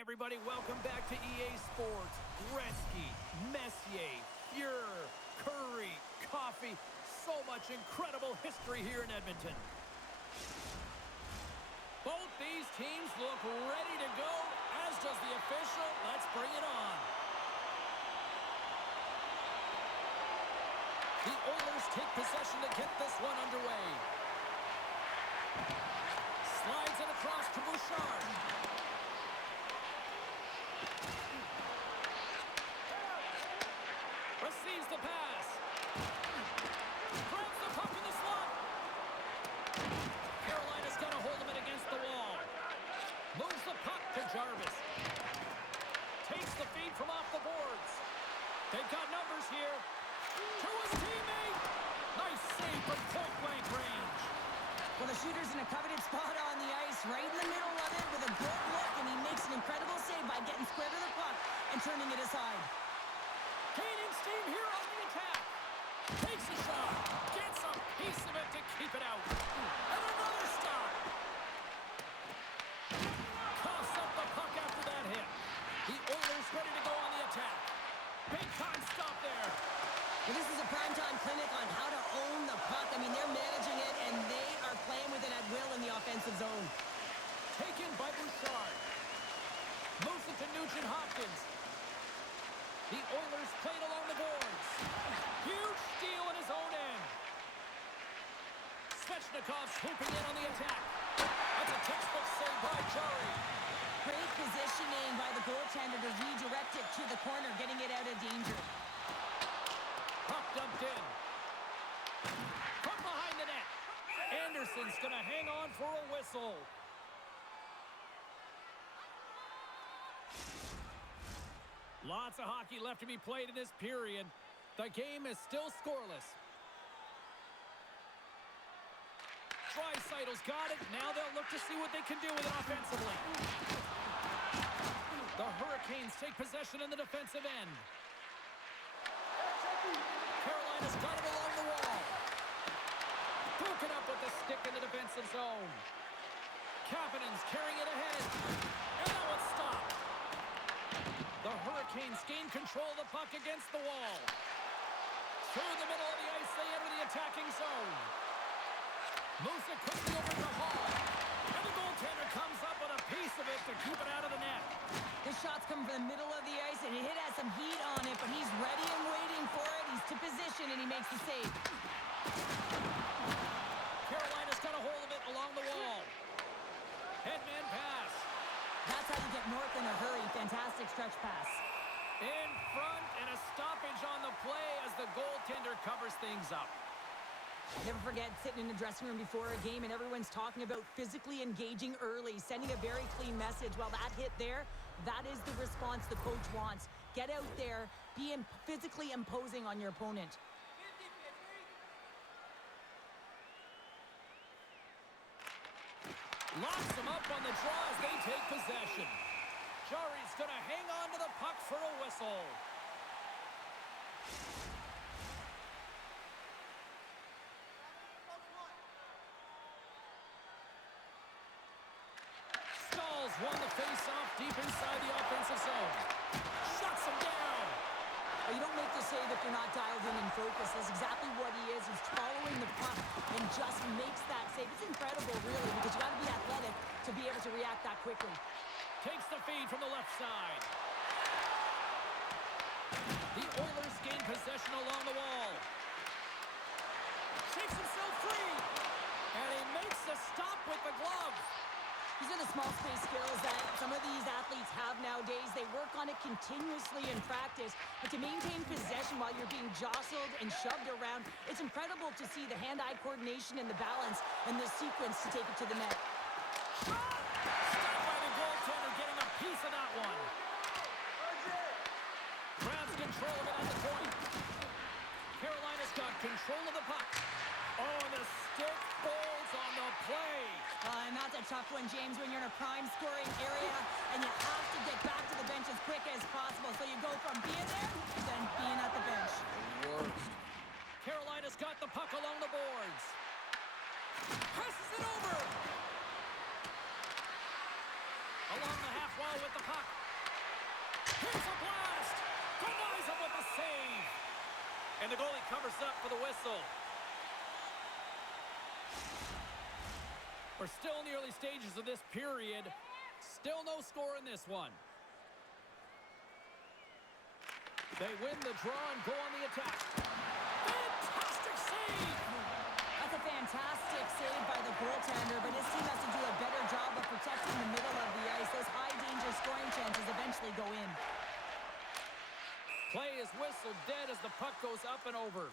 everybody. Welcome back to EA Sports. Gretzky, Messier, Fuhrer, Curry, Coffee. So much incredible history here in Edmonton. Both these teams look ready to go, as does the official. Let's bring it on. The Oilers take possession to get this one underway. Slides it across to Bouchard. Receives the pass. Grabs the puck in the slot. Carolina's got a hold of it against the wall. Moves the puck to Jarvis. Takes the feed from off the boards. They've got numbers here. To his teammate. Nice save from point-blank range. Well, the shooter's in a coveted spot on the ice, right in the middle of it with a good look, and he makes an incredible save by getting square to the puck and turning it aside. Gaining steam here on the attack. Takes a shot. Gets a piece of it to keep it out. And another stop. Coughs up the puck after that hit. The Oilers ready to go on the attack. Big time stop there. Well, this is a primetime clinic on how to own the puck. I mean, they're managing it, and they are playing with it at will in the offensive zone. Taken by Bouchard. Moves it to Nugent-Hopkins. The Oilers played along the boards. Huge steal in his own end. Svechnikov swooping in on the attack. That's a textbook save by Jarry. Great positioning by the goaltender to redirect it to the corner, getting it out of danger. Puck dumped in. From behind the net. Anderson's going to hang on for a whistle. Lots of hockey left to be played in this period. The game is still scoreless. Draisaitl's got it. Now they'll look to see what they can do with it offensively. The Hurricanes take possession in the defensive end. Carolina's got it along the wall. Broken up with the stick in the defensive zone. Kapanen's carrying it ahead. And that one's stopped. The Hurricanes gain control of the puck against the wall. Through the middle of the ice, they enter the attacking zone. Moves it quickly over to Hall. And the goaltender comes up with a piece of it to keep it out of the net. The shot's coming from the middle of the ice, and it has some heat on it, but he's ready and waiting for it. He's to position, and he makes the save. Carolina's got a hold of it along the wall. Headman pass. That's how you get north in a hurry. Fantastic stretch pass. In front, and a stoppage on the play as the goaltender covers things up. Never forget sitting in the dressing room before a game and everyone's talking about physically engaging early, sending a very clean message. Well, that hit there, that is the response the coach wants. Get out there, be physically imposing on your opponent. Locks them up on the draw as they take possession. Jarry's going to hang on to the puck for a whistle. Stalls won the face-off deep inside the offensive zone. Shuts him down. Well, you don't make the save if you're not dialed in and focused. That's exactly what he is. He's following the puck and just makes that save. It's incredible, really, because you got to be athletic to be able to react that quickly. Takes the feed from the left side. The Oilers gain possession along the wall. Shakes himself free. And he makes a stop with the glove. These are the small space skills that some of these athletes have nowadays. They work on it continuously in practice. But to maintain possession while you're being jostled and shoved around, it's incredible to see the hand-eye coordination and the balance in this sequence to take it to the net. Shot! Stopped by the goaltender, getting a piece of that one. Grabs control of it at the point. Carolina's got control of the puck. Oh, the stick folds on the play. And that's a tough one, James, when you're in a prime scoring area and you have to get back to the bench as quick as possible. So you go from being there to then being at the bench. Worst. Carolina's got the puck along the boards. Passes it over. Along the half-wall with the puck. Here's a blast. Denies him with the save. And the goalie covers up for the whistle. We're still in the early stages of this period. Still no score in this one. They win the draw and go on the attack. Fantastic save! That's a fantastic save by the goaltender, but his team has to do a better job of protecting the middle of the ice. Those high-danger scoring chances eventually go in. Play is whistled dead as the puck goes up and over.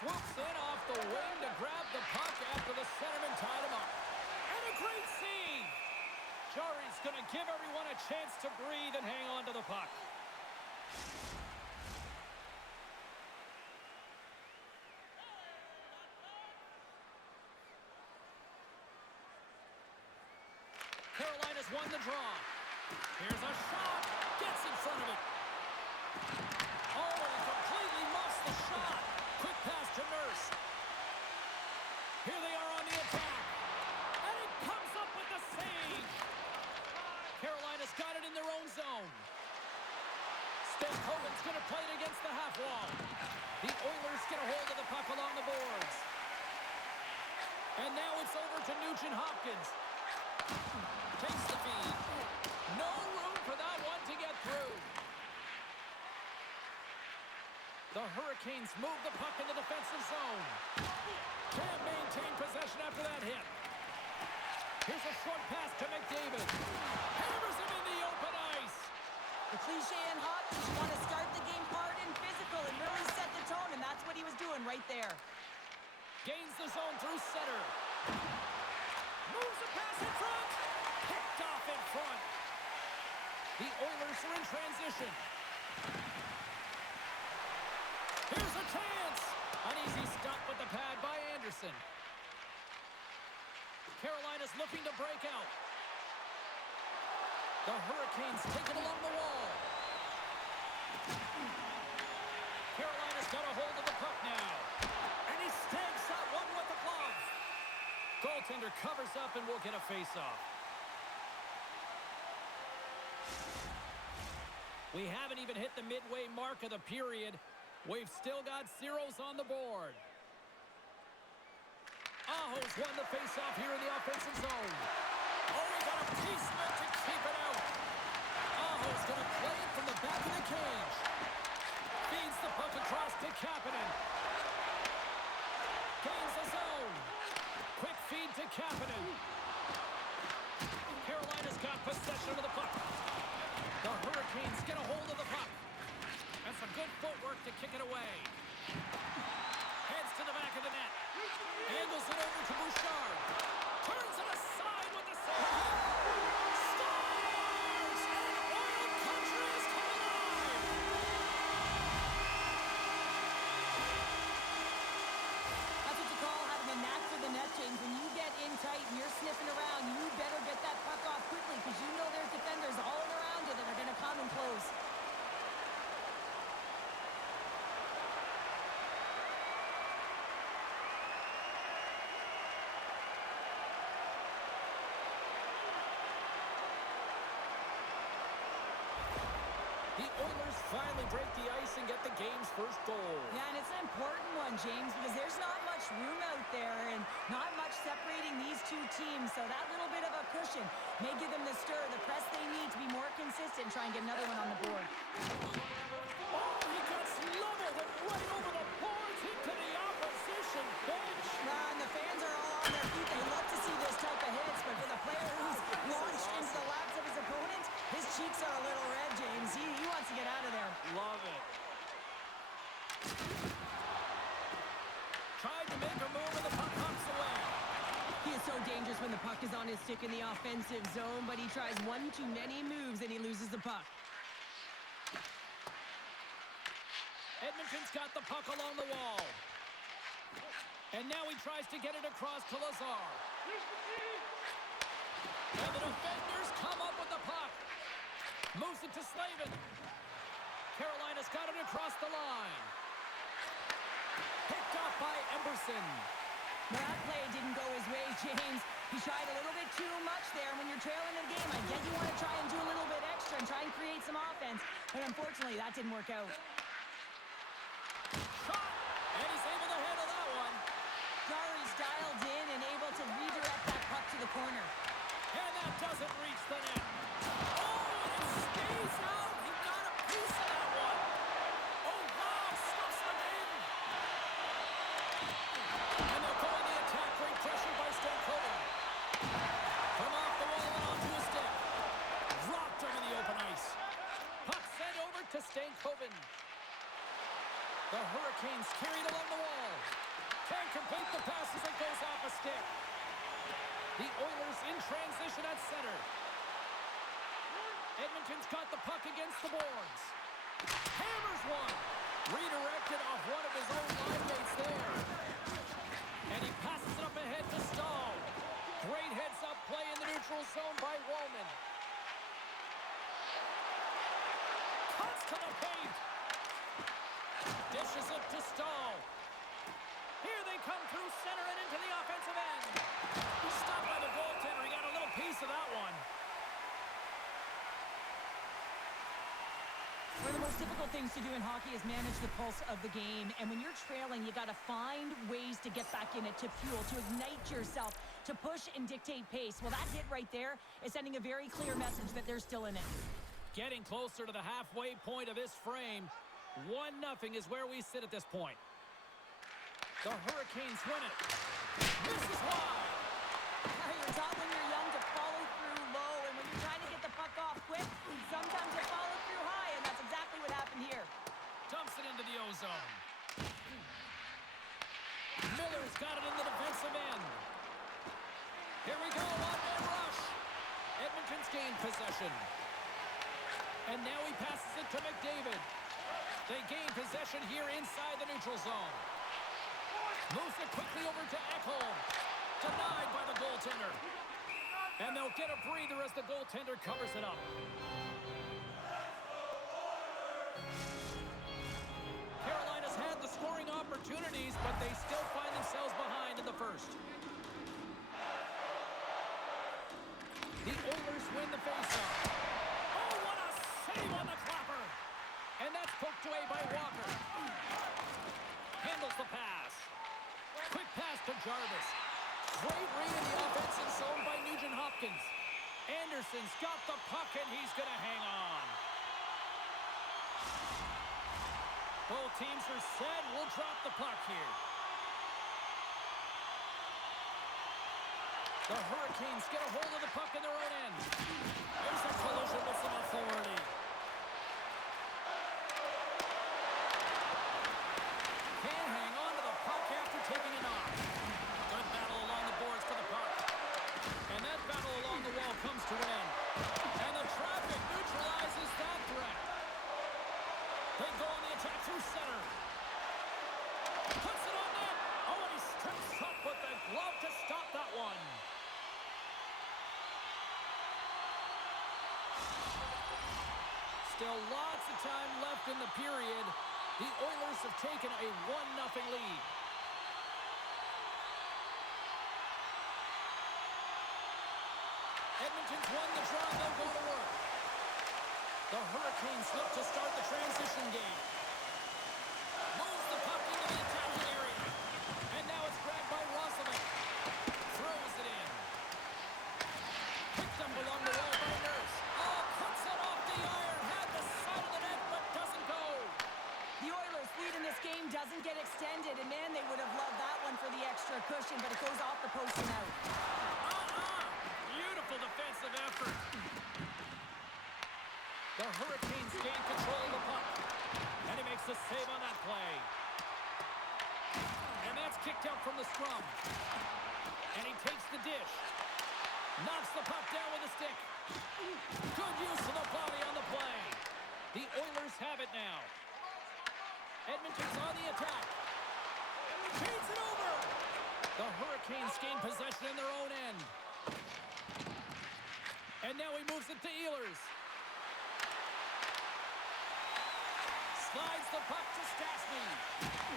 Swoops in off the wing to grab the puck after the centerman tied him up. And a great save! Jari's going to give everyone a chance to breathe and hang on to the puck. Carolina's won the draw. Here's a shot. Gets in front of it. Oh, he completely muffs the shot. Quick pass to Nurse. Here they are on the attack. And it comes up with the save. Carolina's got it in their own zone. Steve Hogan's going to play it against the half wall. The Oilers get a hold of the puck along the boards. And now it's over to Nugent Hopkins. Takes the feed. No room for that one to get through. The Hurricanes move the puck in the defensive zone. Can't maintain possession after that hit. Here's a short pass to McDavid. Hammers him in the open ice. The cliche in hockey, you want to start the game hard and physical and really set the tone, and that's what he was doing right there. Gains the zone through center. Moves a pass in front. Picked off in front. The Oilers are in transition. Here's a chance. An easy stop with the pad by Anderson. Carolina's looking to break out. The Hurricanes take it along the wall. Carolina's got a hold of the puck now. And he stakes that one with the glove. Goaltender covers up and will get a face-off. We haven't even hit the midway mark of the period. We've still got zeros on the board. Aho's won the face-off here in the offensive zone. Oh, he got a piece of it to keep it out. Aho's going to play it from the back of the cage. Feeds the puck across to Kapanen. Gains the zone. Quick feed to Kapanen. Carolina's got possession of the puck. The Hurricanes get a hold of the puck. And some good footwork to kick it away. Heads to the back of the net. Angles it over to Bouchard. Turns it aside with the save. Stars! And Oil Country is coming alive! That's what you call having a knack for the net, James. When you get in tight and you're sniffing around, you better get that puck off quickly because you know there's defenders all around you that are going to come and close. The Oilers finally break the ice and get the game's first goal. Yeah, and it's an important one, James, because there's not much room out there and not much separating these two teams. So that little bit of a cushion may give them the stir, the press they need to be more consistent and try and get another one on the board. Oh, he gets leveled and right over the boards into the opposition bench. And the fans are all on their feet. They love to see this type of hits, but for the player who's launched into the laps of his opponent, his cheeks are a little red, James. He wants to get out of there. Love it. Tried to make a move and the puck hops away. He is so dangerous when the puck is on his stick in the offensive zone, but he tries one too many moves and he loses the puck. Edmonton's got the puck along the wall. And now he tries to get it across to Lazar. And the defenders come up with the puck. Moves it to Slavin. Carolina's got it across the line. Picked off by Emerson. Well, that play didn't go his way, James. He tried a little bit too much there. When you're trailing in a game, I get you want to try and do a little bit extra and try and create some offense. But unfortunately, that didn't work out. Shot! And he's able to handle that one. Jari's dialed in and able to redirect that puck to the corner. And that doesn't reach the net. Oh, it stays out. He got a piece of that one. Oh, wow, stuffs them in. And they'll go on the attack. Great pressure by Stankoven. From off the wall and onto his stick. Dropped over the open ice. Puck sent over to Stankoven. The Hurricanes carried along the wall. Can't complete the pass as it goes off a stick. The Oilers in transition at center. Edmonton's got the puck against the boards. Hammers one. Redirected off one of his own line mates there. And he passes it up ahead to Stahl. Great heads-up play in the neutral zone by Wallman. Cuts to the paint. Dishes it to Stahl. Here they come through center and into the offensive end. Stopped by the goaltender. He got a little piece of that one. One of the most difficult things to do in hockey is manage the pulse of the game. And when you're trailing, you got to find ways to get back in it, to fuel, to ignite yourself, to push and dictate pace. Well, that hit right there is sending a very clear message that they're still in it. Getting closer to the halfway point of this frame. 1-0 is where we sit at this point. The Hurricanes win it. This is why. You're taught when you're young to follow through low, and when you're trying to get the puck off quick, sometimes you follow through high, and that's exactly what happened here. Dumps it into the O-zone. Miller's got it in the defensive end. Here we go, one-man rush. Edmonton's gained possession. And now he passes it to McDavid. They gain possession here inside the neutral zone. Moves it quickly over to Ekholm. Denied by the goaltender. And they'll get a breather as the goaltender covers it up. Carolina's had the scoring opportunities, but they still find themselves behind in the first. The Oilers win the faceoff. Oh, what a save on the clapper! And that's poked away by Walker. Handles the pass. Quick pass to Jarvis. Great read in the offensive zone by Nugent-Hopkins. Anderson's got the puck, and he's going to hang on. Both teams are set. We'll drop the puck here. The Hurricanes get a hold of the puck in their own end. There's a collision with some authority. Can't hang on to the puck after taking it off. Good battle along the boards to the puck. And that battle along the wall comes to an end. And the traffic neutralizes that threat. They go on the attack through center. Puts it on net. Oh, and he steps up with the glove to stop that one. Still lots of time left in the period. The Oilers have taken a 1-0 lead. Edmonton's won the draw. They'll go to work. The Hurricanes look to start the transition game. Moves the puck into the attacking area. And now it's grabbed by Roslovic. Throws it in. Picked up along the wall by Nurse. Oh, puts it off the iron. Had the side of the net, but doesn't go. The Oilers' lead in this game doesn't get extended, and man, they would have loved that one for the extra cushion, but it goes off the post and out. Beautiful defensive effort. The Hurricanes gain control of the puck. And he makes the save on that play. And that's kicked out from the scrum. And he takes the dish. Knocks the puck down with a stick. Good use of the body on the play. The Oilers have it now. Edmonton's on the attack. Feeds it over. The Hurricanes gain possession in their own end. And now he moves it to Ehlers. Slides the puck to Stastny.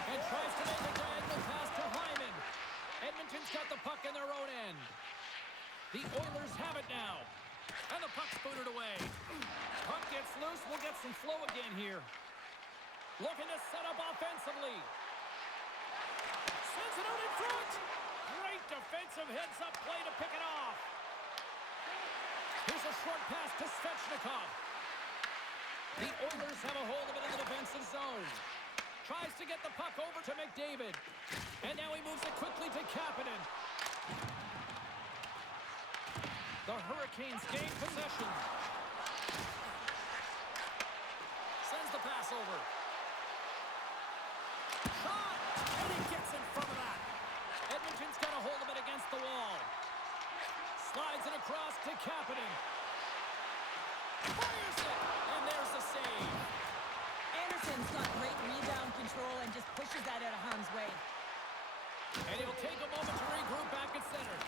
And tries to make a diagonal pass to Hyman. Edmonton's got the puck in their own end. The Oilers have it now. And the puck's booted away. Puck gets loose. We'll get some flow again here. Looking to set up offensively. Sends it out in front. Great defensive heads-up play to pick it off. Here's a short pass to Svechnikov. The Oilers have a hold of it in the defensive zone. Tries to get the puck over to McDavid. And now he moves it quickly to Kapanen. The Hurricanes gain possession. Sends the pass over. Shot! And he gets in front of that. Edmonton's got a hold of it against the wall. Slides it across to Kapanen. Fires it! And there's the save. Anderson's got great rebound control and just pushes that out of harm's way. And he'll take a moment to regroup back at center.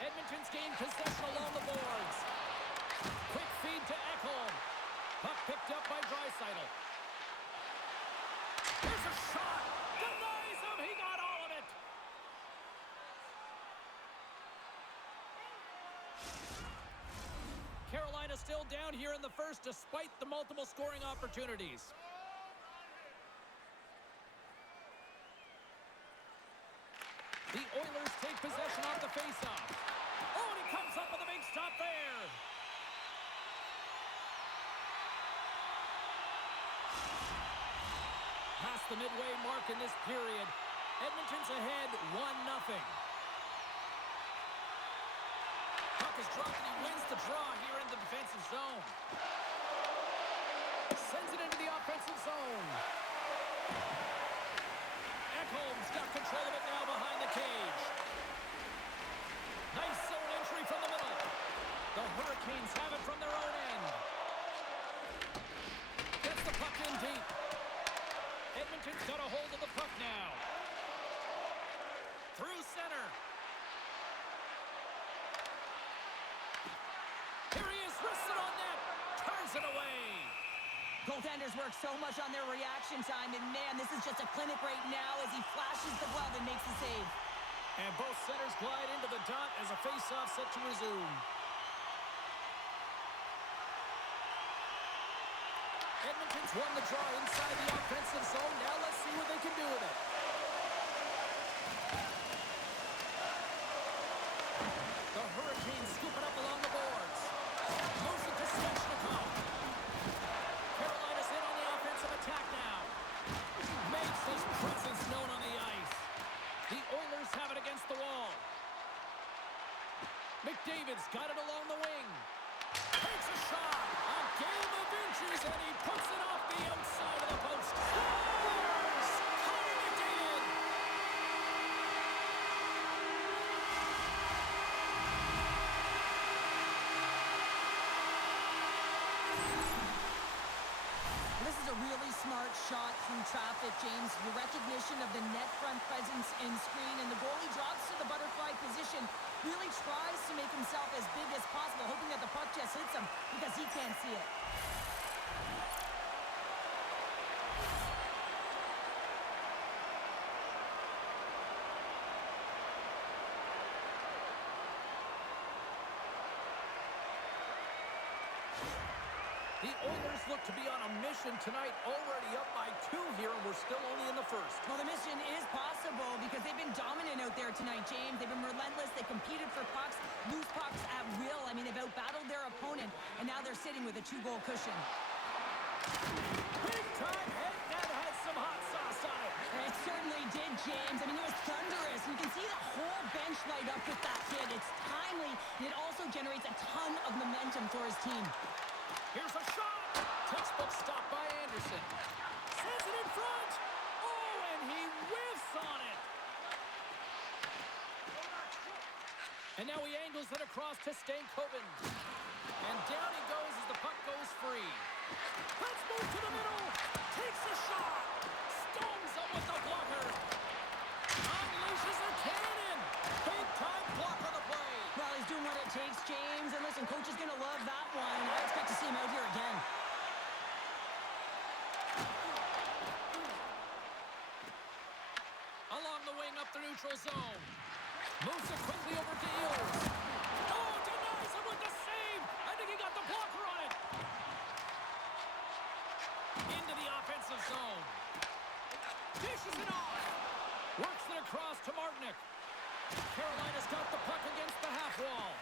Edmonton's gained possession along the boards. Quick feed to Ekholm. Puck picked up by Draisaitl. There's a shot. Denies him. He got all of it. Carolina still down here in the first despite the multiple scoring opportunities. The Oilers take possession off the faceoff. Oh, and he comes up with a big stop there. Past the midway mark in this period. Edmonton's ahead 1-0. Puck is dropped and he wins the draw here in the defensive zone. Sends it into the offensive zone. Ekholm's got control of it now behind the cage. Nice zone entry from the middle. The Hurricanes have it from their own end. Gets the puck in deep. Edmonton's got a hold of the puck now. Through center. Here he is, wristed on net. Turns it away. Goaltenders work so much on their reaction time, and man, this is just a clinic right now as he flashes the glove and makes the save. And both centers glide into the dot as a face-off set to resume. Edmonton's won the draw inside the offensive zone. Now let's see what they can do with it. The Hurricanes scoop it up along the boards. Moves it to Svechnikov. Carolina's in on the offensive attack now. Makes his presence known on the ice. The Oilers have it against the wall. McDavid's got it along the wing. Takes a shot. A game of inches, and he puts it off the outside of the post. Scores! Connor McDavid! This is a really smart shot through traffic, James. The recognition of the net front presence and screen, and the goalie drops to the butterfly position. Really tries to make himself as big as possible, hoping that the puck just hits him because he can't see it. The Oilers look to be on a mission tonight, already up by 2 here, and we're still only in the first. Well, the mission is possible because they've been dominant out there tonight, James. They've been relentless. They competed for pucks, loose pucks at will. I mean, they've outbattled their opponent, and now they're sitting with a 2-goal cushion. Big time hit that has some hot sauce on it. It certainly did, James. I mean, it was thunderous. You can see the whole bench light up with that hit. It's timely, and it also generates a ton of momentum for his team. Here's a shot. Textbook stop by Anderson. Sends it in front. Oh, and he whiffs on it. And now he angles it across to Stankoven. And down he goes as the puck goes free. Let's move to the middle. Takes a shot. Stones up with the blocker. Unleashes a cannon. Big time block on the play. Well, he's doing what it takes, James. And listen, coach is going to love that one. I expect to see him out here again. neutral zone. Moves it quickly over to Ehlers. Oh, denies him with the save. I think he got the blocker on it. Into the offensive zone. Dishes it off. Works it across to Martinick. Carolina's got the puck against the half wall.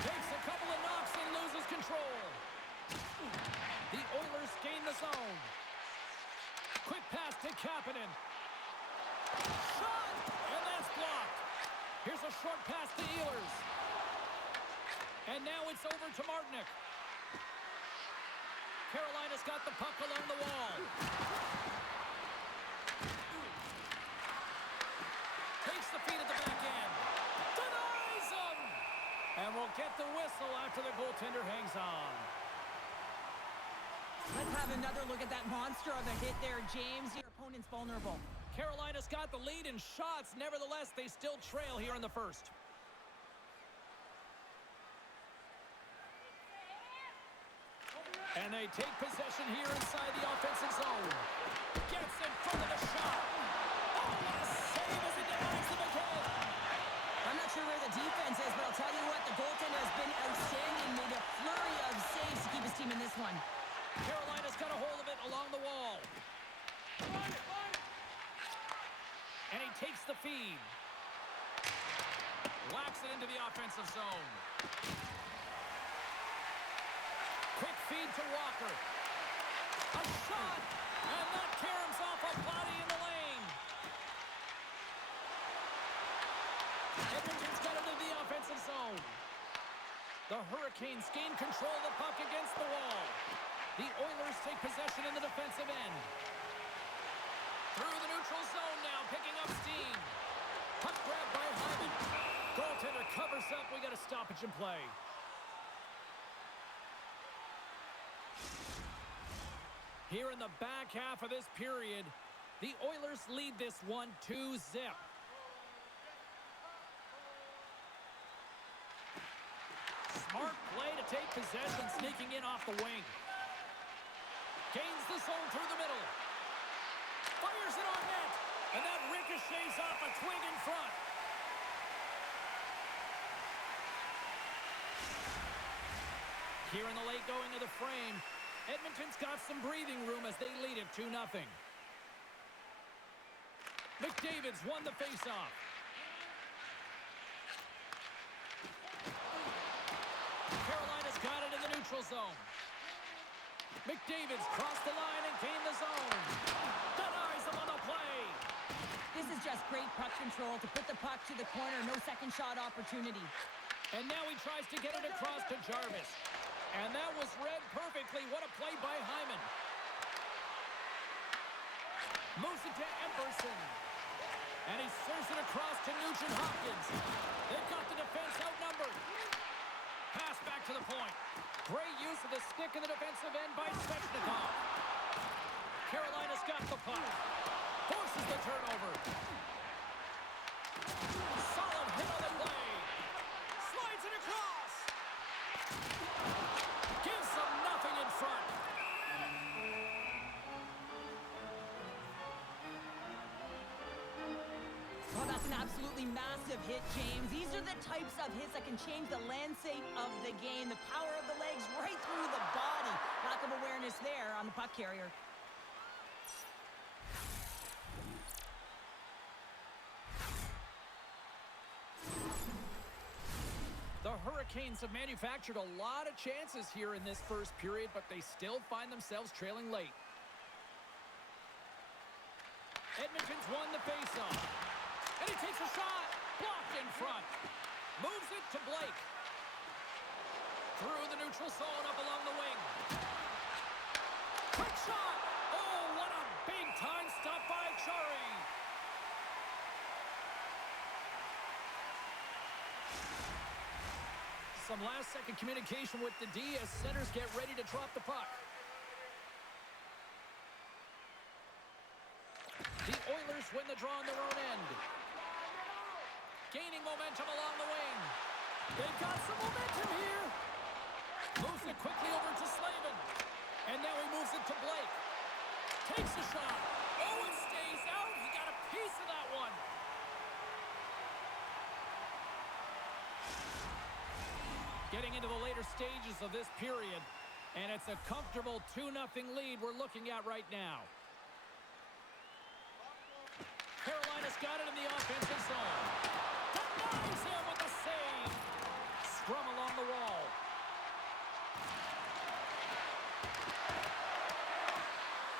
Takes a couple of knocks and loses control. The Oilers gain the zone. Quick pass to Kapanen. Shot! And that's blocked. Here's a short pass to Ehlers. And now it's over to Martinick. Carolina's got the puck along the wall. Takes the feed at the back end. Denies him! And we'll get the whistle after the goaltender hangs on. Let's have another look at that monster of a hit there, James. Your opponent's vulnerable. Carolina's got the lead in shots. Nevertheless, they still trail here in the first. And they take possession here inside the offensive zone. Gets in front of the shot. Oh, what a save as he denies them again. I'm not sure where the defense is, but I'll tell you what, the goaltender has been outstanding. Made a flurry of saves to keep his team in this one. Carolina's got a hold of it along the wall. And he takes the feed. Whacks it into the offensive zone. Quick feed to Walker. A shot! And that caroms off a body in the lane. Edmonton's got into the offensive zone. The Hurricanes gain control of the puck against the wall. The Oilers take possession in the defensive end. Through the neutral zone now, picking up steam. Puck grab by Hyman. Goaltender covers up. We got a stoppage in play. Here in the back half of this period, the Oilers lead this one 2-0. Smart play to take possession, sneaking in off the wing. Gains the zone through the middle. Fires it on net. And that ricochets off a twig in front. Here in the late going of the frame, Edmonton's got some breathing room as they lead it 2-0. McDavid's won the faceoff. Carolina's got it in the neutral zone. McDavid's crossed the line and gained the zone. Denies them on the play. This is just great puck control to put the puck to the corner. No second shot opportunity. And now he tries to get it across to Jarvis. And that was read perfectly. What a play by Hyman. Moves it to Emberson. And he serves it across to Nugent-Hopkins. They've got the defense outnumbered. Pass back to the point. Great use of the stick in the defensive end by Svechnikov. Carolina's got the puck. Forces the turnover. Solid hit on the play. Slides it across. Gives them nothing in front. Well, that's an absolutely massive hit, James. These are the types of hits that can change the landscape of the game. The power of the legs right through the body. Lack of awareness there on the puck carrier. The Hurricanes have manufactured a lot of chances here in this first period, but they still find themselves trailing late. Edmonton's won the faceoff. And he takes a shot. Blocked in front. Moves it to Blake. Through the neutral zone up along the wing. Quick shot. Oh, what a big-time stop by Chari. Some last-second communication with the D as centers get ready to drop the puck. The Oilers win the draw on their own end. Gaining momentum along the wing. They've got some momentum here. Moves it quickly over to Slavin. And now he moves it to Blake. Takes the shot. Oh, it stays out. He got a piece of that one. Getting into the later stages of this period, and it's a comfortable 2-0 lead we're looking at right now. Carolina's got it in the offensive zone. Denies him with the save. Scrum along the wall.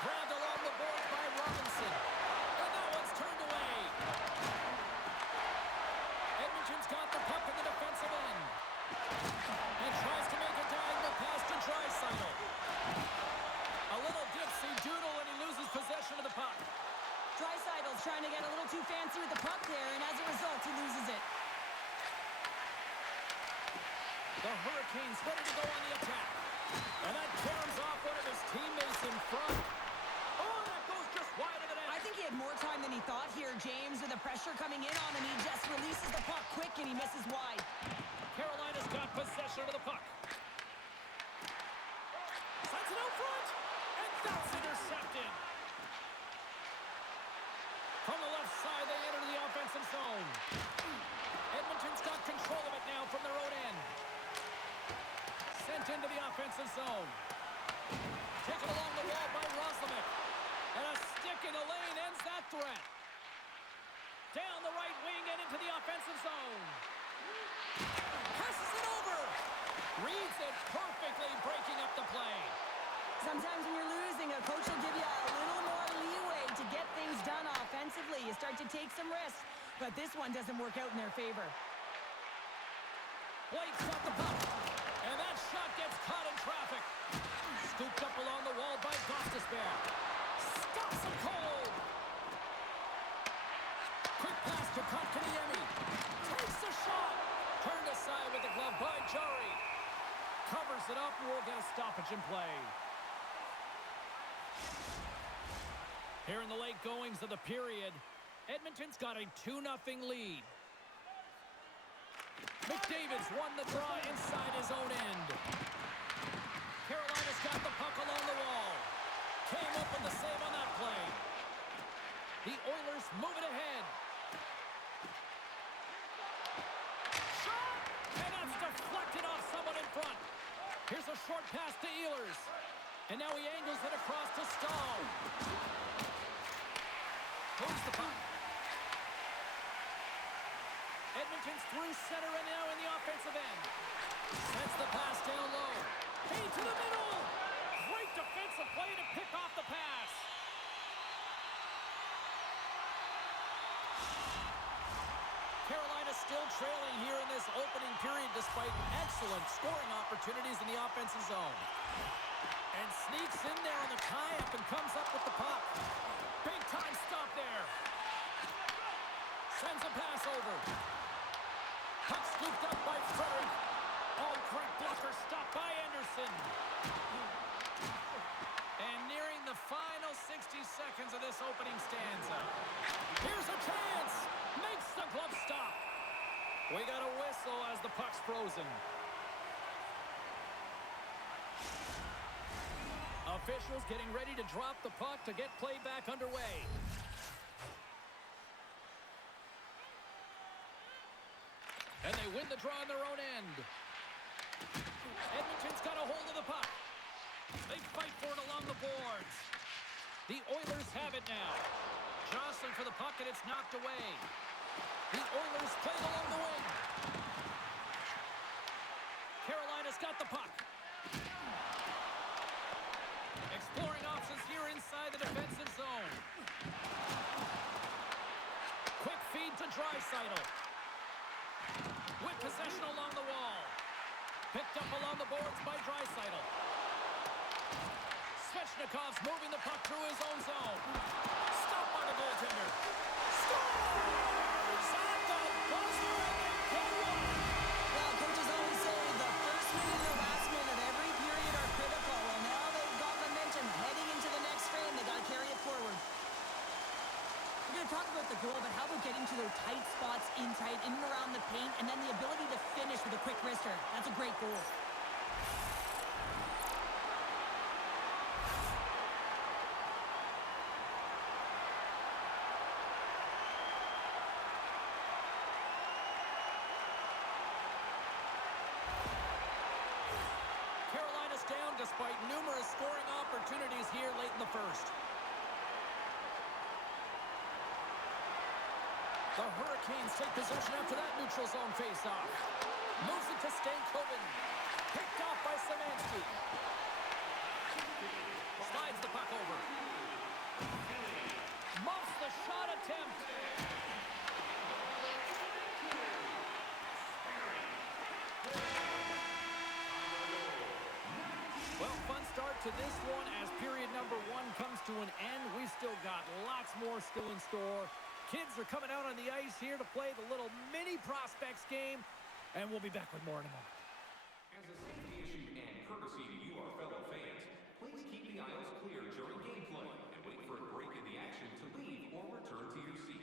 Grabbed along the boards by Robinson. And that one's turned away. Edmonton's got the puck in the defensive end. And tries to make a diagonal pass to Draisaitl. A little dipsy doodle and he loses possession of the puck. Draisaitl's trying to get a little too fancy with the puck there, and as a result, he loses it. The Hurricanes ready to go on the attack. And that caroms off one of his teammates in front. Oh, that goes just wide of the net. I think he had more time than he thought here, James. With the pressure coming in on him, he just releases the puck quick and he misses wide. Carolina's got possession of the puck. Sends it out front, and that's intercepted. From the left side, they enter the offensive zone. Edmonton's got control of it now from their own end. Sent into the offensive zone. Taken along the wall by Roslovic. And a stick in the lane ends that threat. Down the right wing and into the offensive zone. Passes it over. Reads it perfectly, breaking up the play. Sometimes when you're losing, a coach will give you a little more leeway to get things done offensively. You start to take some risks, but this one doesn't work out in their favor. Blake's got the puck, and that shot gets caught in traffic. Scooped up along the wall by Gostisbehere. Stops him cold. Quick pass to Kotkaniemi. Takes the shot. Turned aside with the glove by Jari. Covers it up, and we'll get a stoppage in play. Here in the late goings of the period, Edmonton's got a 2-0 lead. McDavid's won the draw inside his own end. Carolina's got the puck along the wall. Came up with the save on that play. The Oilers move it ahead. Shot! And that's deflected off someone in front. Here's a short pass to Ehlers. And now he angles it across to Stahl. Moves the puck. Edmonton's through center and now in the offensive end. Sends the pass down low. Kane to the middle. Great defensive play to pick off the pass. Carolina still trailing here in this opening period despite excellent scoring opportunities in the offensive zone. And sneaks in there on the tie-up and comes up with the puck. Big time stop there. Sends a pass over. Puck scooped up by Frederick. Oh, great blocker stopped by Anderson. And nearing the final 60 seconds of this opening stanza. Here's a chance. Makes the glove stop. We got a whistle as the puck's frozen. Officials getting ready to drop the puck to get play back underway. And they win the draw on their own end. Edmonton's got a hold of the puck. They fight for it along the boards. The Oilers have it now. Jostling for the puck and it's knocked away. The Oilers play it along the wing. Carolina's got the puck. Exploring options here inside the defensive zone. Quick feed to Draisaitl. With possession along the wall. Picked up along the boards by Draisaitl. Svechnikov's moving the puck through his own zone. Stopped by the goaltender. Scores! At the buzzer, and they won! Well, coaches always say the first minute and the last minute of every period are critical. Well, now they've got momentum heading into the next frame. They got to carry it forward. We're going to talk about the goal, but how about getting to those tight spots inside, in and around the paint, and then the ability to finish with a quick wrister. That's a great goal. goes down despite numerous scoring opportunities here late in the first. The Hurricanes take possession after that neutral zone faceoff. Moves it to Stankoven. Picked off by Szymanski. Slides the puck over. Muffs the shot attempt. Well, fun start to this one as period number 1 comes to an end. We've still got lots more still in store. Kids are coming out on the ice here to play the little mini prospects game, and we'll be back with more in a moment. As a safety issue and courtesy to you, our fellow fans, please keep the aisles clear during gameplay and wait for a break in the action to leave or return to your seat.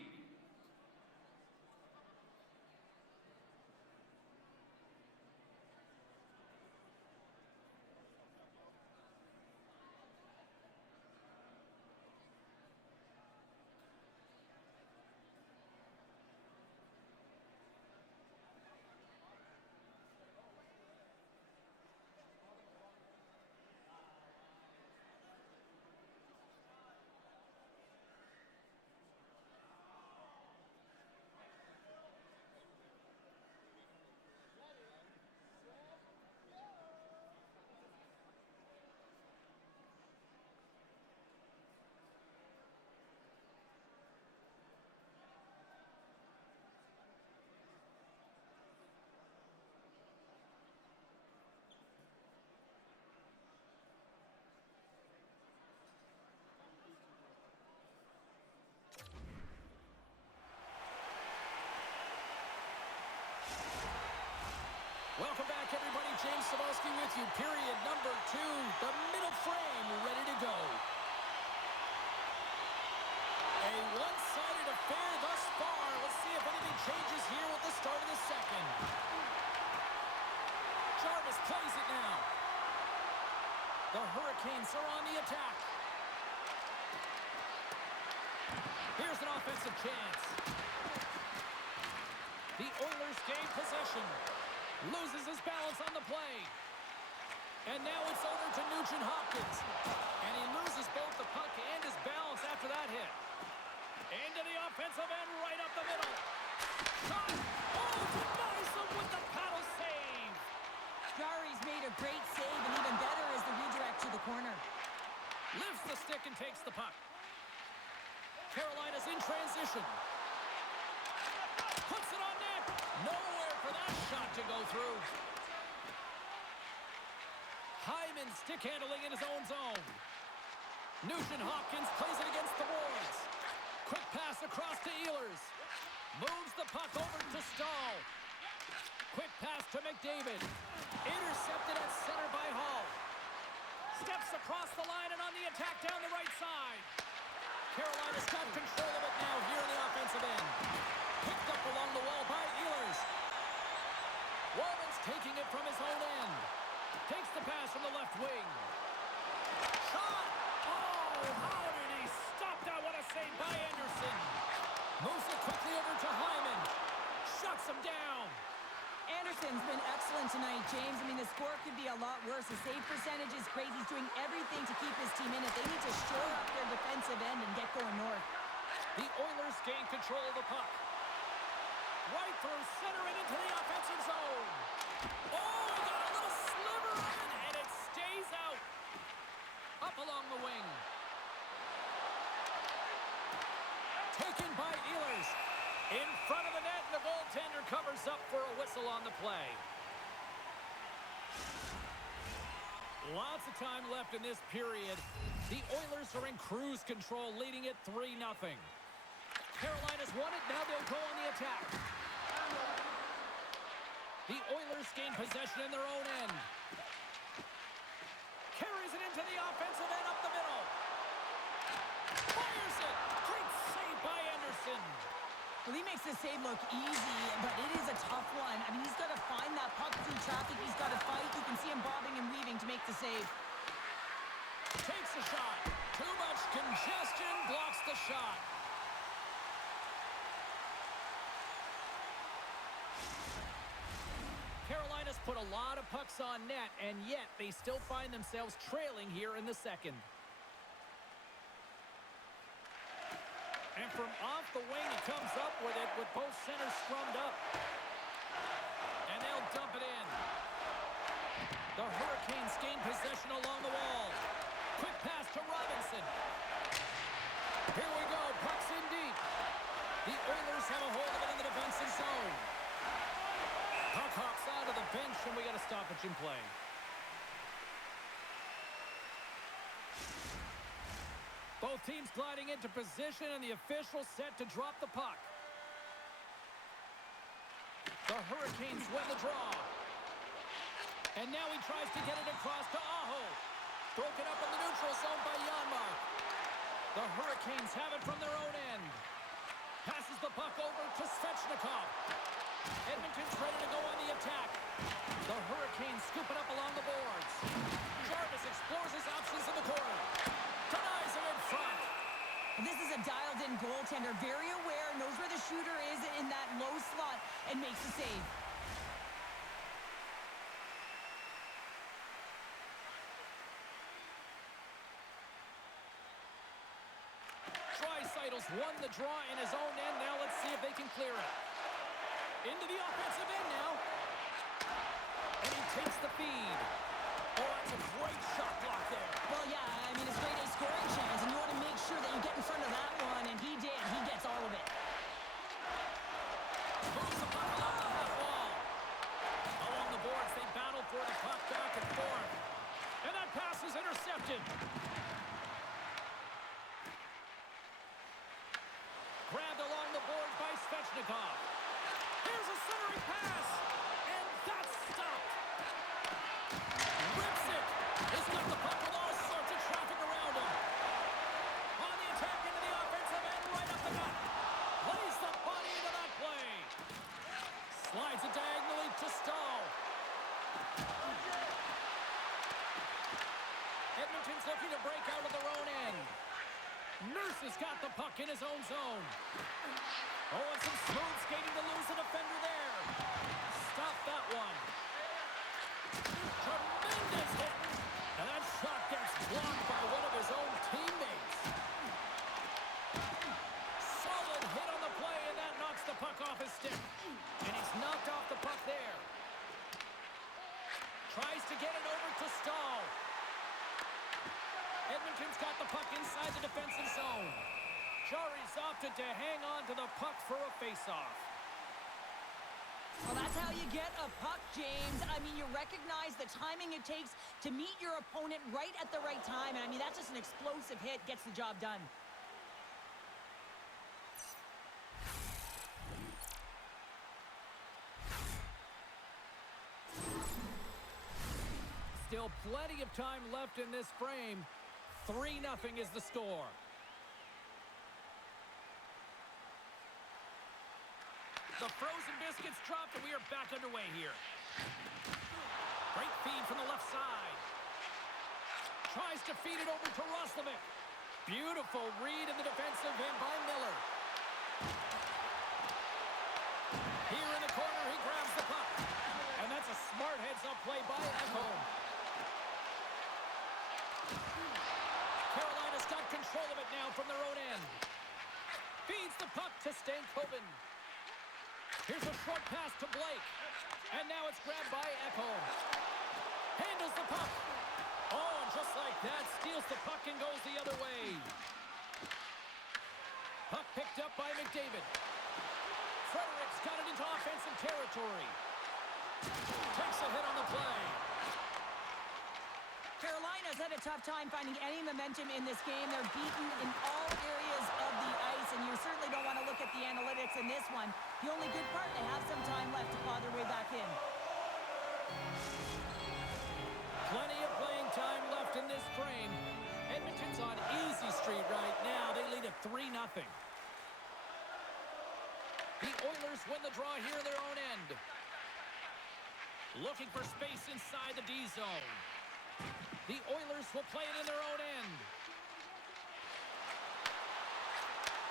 Welcome back, everybody. James Cybulski with you. Period number 2. The middle frame ready to go. A one-sided affair thus far. Let's see if anything changes here with the start of the second. Jarvis plays it now. The Hurricanes are on the attack. Here's an offensive chance. The Oilers gain possession. Loses his balance on the play. And now it's over to Nugent Hopkins. And he loses both the puck and his balance after that hit. Into the offensive end, right up the middle. Shot! Oh, denies him with the paddle save. Jarry's made a great save, and even better is the redirect to the corner. Lifts the stick and takes the puck. Carolina's in transition. Puts it on net. Nowhere for that shot to go through. Hyman stick handling in his own zone. Nugent Hopkins plays it against the boards. Quick pass across to Ehlers. Moves the puck over to Stahl. Quick pass to McDavid. Intercepted at center by Hall. Steps across the line and on the attack down the right side. Carolina's got control of it now here in the offensive end. Picked up along the wall by Ehlers. Walman's taking it from his own end. Takes the pass from the left wing. Shot! Oh, how did he stop that? What a save by Anderson. Moves it quickly over to Hyman. Shuts him down. Anderson's been excellent tonight, James. I mean, the score could be a lot worse. The save percentage is great. He's doing everything to keep his team in it. They need to shore up their defensive end and get going north. The Oilers gain control of the puck. Right through center and into the offensive zone. Oh, he got a little sliver of it, and it stays out. Up along the wing. Taken by Ehlers. In front of the net, and the goaltender covers up for a whistle on the play. Lots of time left in this period. The Oilers are in cruise control, leading it 3-0. Carolina's won it, now they'll go on the attack. The Oilers gain possession in their own end. Carries it into the offensive end up the middle. Fires it! Great save by Anderson. Well, he makes the save look easy, but it is a tough one. I mean, he's got to find that puck through traffic. He's got to fight. You can see him bobbing and weaving to make the save. Takes a shot. Too much congestion. Blocks the shot. Carolina's put a lot of puck's on net, and yet they still find themselves trailing here in the second. And from off the wing, he comes up with it with both centers scrummed up. And they'll dump it in. The Hurricanes gain possession along the wall. Quick pass to Robinson. Here we go. Puck's in deep. The Oilers have a hold of it in the defensive zone. Puck hops out of the bench, and we got a stoppage in play. Both teams gliding into position, and the official set to drop the puck. The Hurricanes win the draw. And now he tries to get it across to Aho. Broken up in the neutral zone by Janmark. The Hurricanes have it from their own end. Passes the puck over to Svechnikov. Edmonton's ready to go on the attack. The Hurricanes scoop it up along the boards. Jarvis explores his options in the corner. Denies him in front. This is a dialed-in goaltender, very aware, knows where the shooter is in that low slot, and makes the save. Draisaitl's won the draw in his own end. Now let's see if they can clear it. Into the offensive end now. And he takes the feed. Oh, that's a great shot block there. Well, yeah, I mean, it's great a scoring chance, and you want to make sure that you get in front of that one, and he did. He gets all of it. Moves the puck along the half wall. Along the boards, they battle for the puck back and forth. And that pass is intercepted. Grabbed along the board by Svechnikov. Here's a centering pass. And that's stopped. Rips it. He's got the puck with all sorts of traffic around him. On the attack into the offensive end, right up the gut. Lays the body into that play. Slides it diagonally to Stahl. Edmonton's looking to break out of their own end. Nurse has got the puck in his own zone. Oh, and some smooth skating to lose the defender there. Stop that one. Tremendous hit. And that shot gets blocked by one of his own teammates. Solid hit on the play, and that knocks the puck off his stick. And he's knocked off the puck there. Tries to get it over to Stahl. Edmonton's got the puck inside the defensive zone. Jarry's opted to hang on to the puck for a face-off. Well, that's how you get a puck, James. I mean, you recognize the timing it takes to meet your opponent right at the right time. And I mean, that's just an explosive hit, gets the job done. Still plenty of time left in this frame. 3-0 is the score. The frozen biscuits dropped, and we are back underway here. Great feed from the left side. Tries to feed it over to Roslovic. Beautiful read in the defensive end by Miller. Here in the corner, he grabs the puck. And that's a smart heads-up play by Ekholm. Carolina's got control of it now from their own end. Feeds the puck to Stankoven. Here's a short pass to Blake. And now it's grabbed by Ekholm. Handles the puck. Oh, and just like that, steals the puck and goes the other way. Puck picked up by McDavid. Fredericks got it into offensive territory. Takes a hit on the play. Carolina's had a tough time finding any momentum in this game. They're beaten in all areas of the ice, and you certainly don't want to look at the analytics in this one. The only good part, they have some time left to claw their way back in. Plenty of playing time left in this frame. Edmonton's on easy street right now. They lead at 3-0. The Oilers win the draw here in their own end. Looking for space inside the D zone. The Oilers will play it in their own end.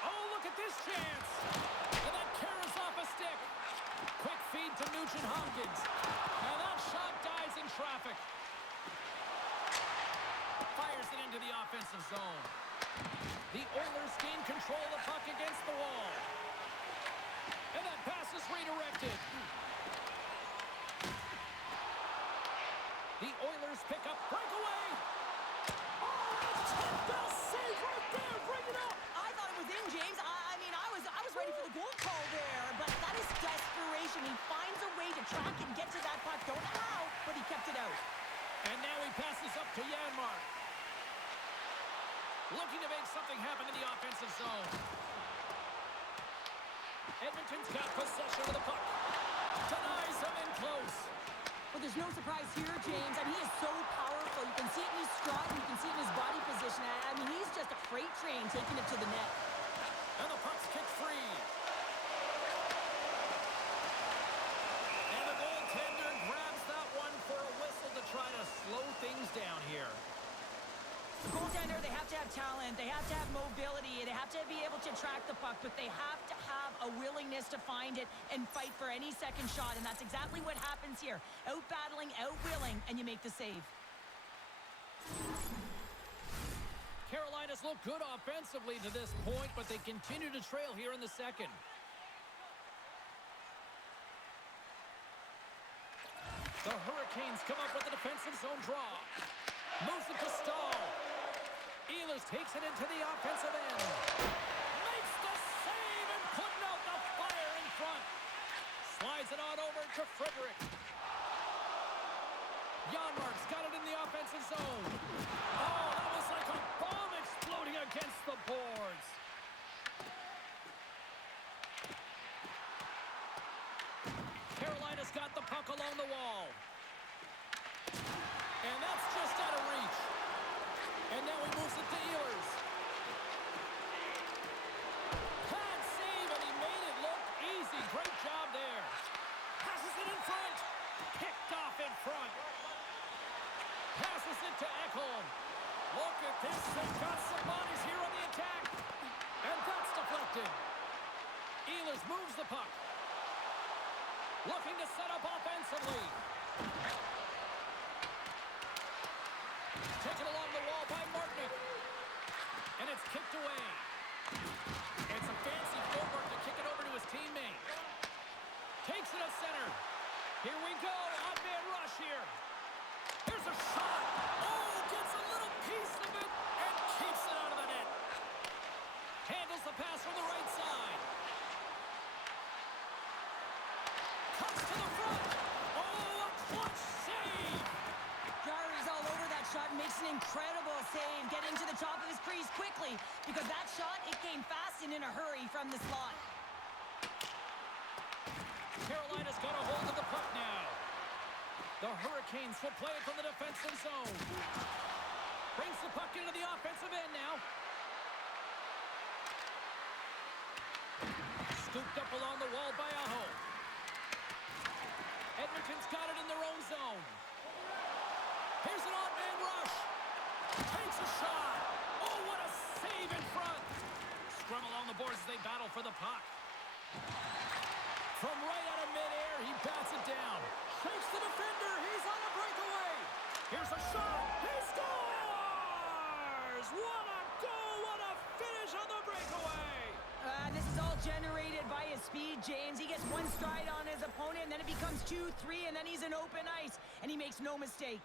Oh, look at this chance. And that carries off a stick. Quick feed to Nugent Hopkins. And that shot dies in into the offensive zone. The Oilers gain control of the puck against the wall. And that pass is redirected. The Oilers pick up breakaway. Oh, bell save right there. Bring it up. I thought it was in, James. I was ready for the goal call there, but that is desperation. He finds a way to track and get to that puck. Don't know how, but he kept it out. And now he passes up to Janmark. Looking to make something happen in the offensive zone. Edmonton's got possession of the puck. Denies him in close. But there's no surprise here, James. I mean, he is so powerful. You can see it in his stride, and you can see it in his body position. I mean, he's just a freight train taking it to the net. And the puck's kicked free. And the goaltender grabs that one for a whistle to try to slow things down here. The goaltender, they have to have talent. They have to have mobility. They have to be able to track the puck, but they have to have a willingness to find it and fight for any second shot, and that's exactly what happens here. Out-battling, out-willing, and you make the save. Carolina's looked good offensively to this point, but they continue to trail here in the second. The Hurricanes come up with a defensive zone draw. Moves it to Stahl. Ehlers takes it into the offensive end. Makes the save and putting out the fire in front. Slides it on over to Frederick. Janmark's got it in the offensive zone. Oh, that was like a bomb exploding against the boards. Carolina's got the puck along the wall. And that's just out of reach. And now he moves it to Ehlers. Pad save, and he made it look easy. Great job there. Passes it in front. Picked off in front. Passes it to Ekholm. Look at this. They've got some bodies here on the attack. And that's deflected. Ehlers moves the puck. Looking to set up offensively. Taken along the wall by Martinick. And it's kicked away. It's a fancy footwork to kick it over to his teammate. Takes it at center. Here we go. Odd man rush here. Here's a shot. Oh, gets a little piece of it and keeps it out of the net. Handles the pass from the right side. Comes to the front. Oh, a clutch save. Jarry's all over that shot and makes an incredible save, getting to the top of his crease quickly, because that shot, it came fast and in a hurry from the slot. Carolina's got a hold of the puck now. The Hurricanes will play it from the defensive zone. Brings the puck into the offensive end now. Scooped up along the wall by Aho. Edmonton's got it in their own zone. Here's an odd man rush. Takes a shot. Oh, what a save in front. Scrum along the boards as they battle for the puck. From right out of midair, he bats it down. Shakes the defender. He's on a breakaway. Here's a shot. He scores! What a goal. What a finish on the breakaway. This is all generated by his speed, James. He gets one stride on his opponent, and then it becomes 2, 3, and then he's in open ice, and he makes no mistake.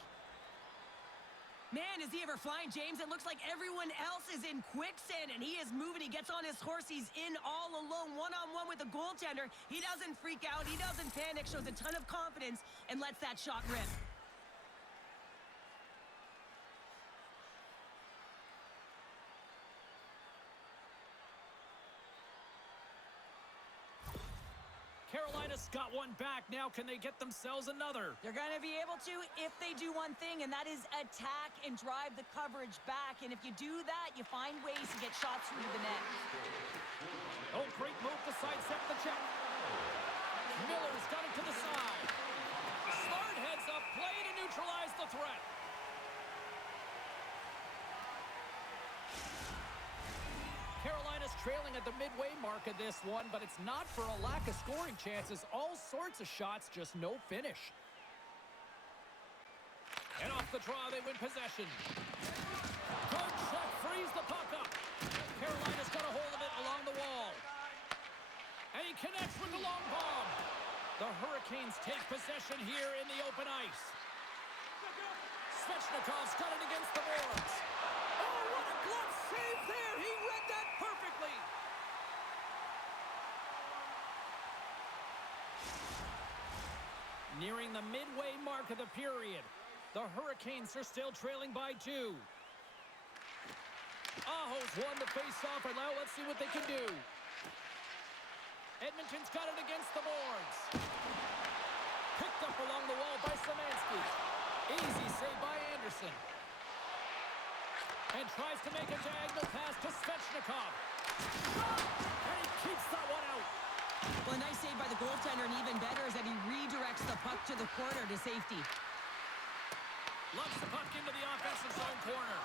Man, is he ever flying, James? It looks like everyone else is in quicksand, and he is moving. He gets on his horse. He's in all alone, one-on-one with the goaltender. He doesn't freak out. He doesn't panic, shows a ton of confidence, and lets that shot rip. Carolina's got one back. Now can they get themselves another? They're going to be able to if they do one thing, and that is attack and drive the coverage back. And if you do that, you find ways to get shots through the net. Oh, great move to sidestep the check. Miller's got it to the side. Smart heads up play to neutralize the threat. Carolina's trailing at the midway mark of this one, but it's not for a lack of scoring chances. All sorts of shots, just no finish. And off the draw, they win possession. Good tees the puck up. Carolina's got a hold of it along the wall. And he connects with the long bomb. The Hurricanes take possession here in the open ice. Svechnikov's got it against the boards. Oh, what a glove save there! He read that perfectly! Nearing the midway mark of the period, the Hurricanes are still trailing by 2. Aho's won the face-off, and now let's see what they can do. Edmonton's got it against the boards. Picked up along the wall by Szymanski. Easy save by Anderson. And tries to make a diagonal pass to Svechnikov. And he keeps that one out. Well, a nice save by the goaltender, and even better is that he redirects the puck to the corner to safety. Lumps the puck into the offensive zone corner.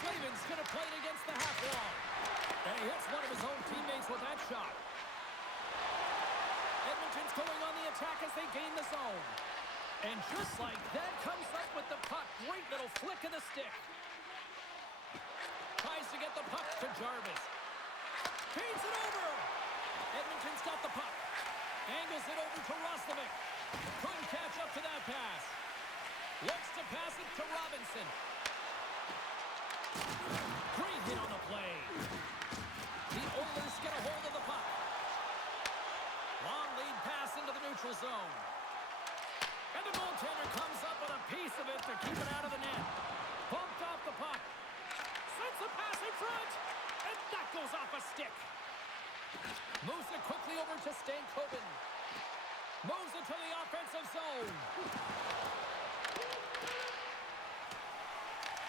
Slavin's going to play it against the half wall. And he hits one of his own teammates with that shot. Edmonton's going on the attack as they gain the zone. And just like that, comes up with the puck. Great little flick of the stick. Tries to get the puck to Jarvis. Feeds it over. Edmonton's got the puck. Angles it over to Roslovic. Couldn't catch up to that pass. Looks to pass it to Robinson. Great hit on the play. The Oilers get a hold of the puck. Long lead pass into the neutral zone. And the goaltender comes up with a piece of it to keep it out of the net. Bumped off the puck. Sends a pass in front. And that goes off a stick. Moves it quickly over to Stankoven. Moves it to the offensive zone.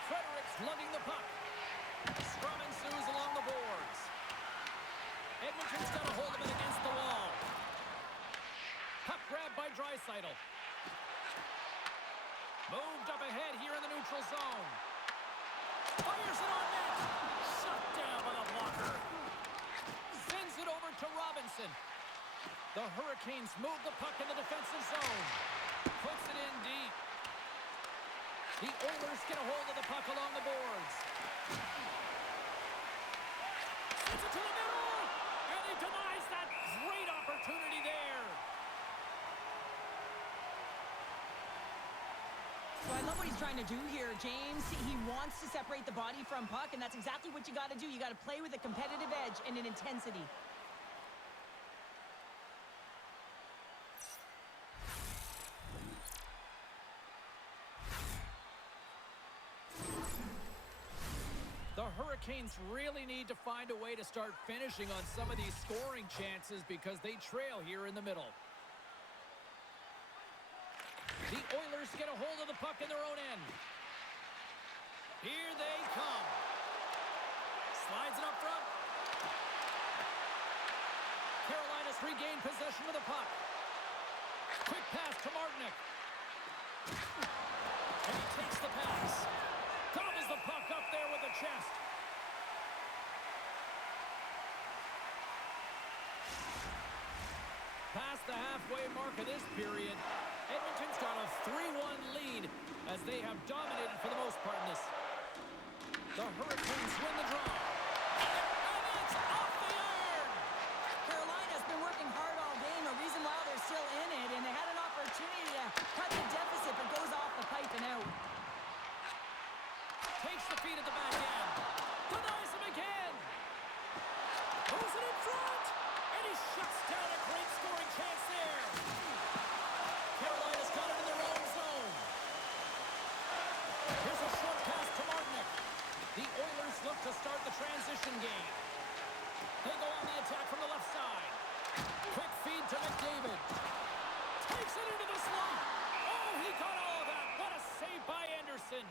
Fredericks lugging the puck. Scrum ensues along the boards. Edmonton's got a hold of it against the wall. Puck grab by Draisaitl. Moved up ahead here in the neutral zone. Fires it on net. Shut down by the blocker. Sends it over to Robinson. The Hurricanes move the puck in the defensive zone. Puts it in deep. The Oilers get a hold of the puck along the boards. Sends it to the middle. And he denies that great opportunity there. So I love what he's trying to do here, James. He wants to separate the body from puck, and that's exactly what you got to do. You got to play with a competitive edge and an intensity. The Hurricanes really need to find a way to start finishing on some of these scoring chances because they trail here in the middle. The Oilers get a hold of the puck in their own end. Here they come. Slides it up front. Carolina's regained possession of the puck. Quick pass to Martinick. And he takes the pass. Gobbles the puck up there with the chest. Past the halfway mark of this period, Edmonton's got a 3-1 lead as they have dominated for the most part in this. The Hurricanes win the draw. And it's off the iron! Carolina's been working hard all game, a reason why they're still in it, and they had an opportunity to cut the deficit, but goes off the pipe and out. Takes the feed at the back end. Denies him again. Moves it in front. And he shuts down a great scoring chance there. Carolina's got it in their own zone. Here's a short pass to Martinick. The Oilers look to start the transition game. They go on the attack from the left side. Quick feed to McDavid. Takes it into the slot. Oh, he got all of that. What a save by Anderson.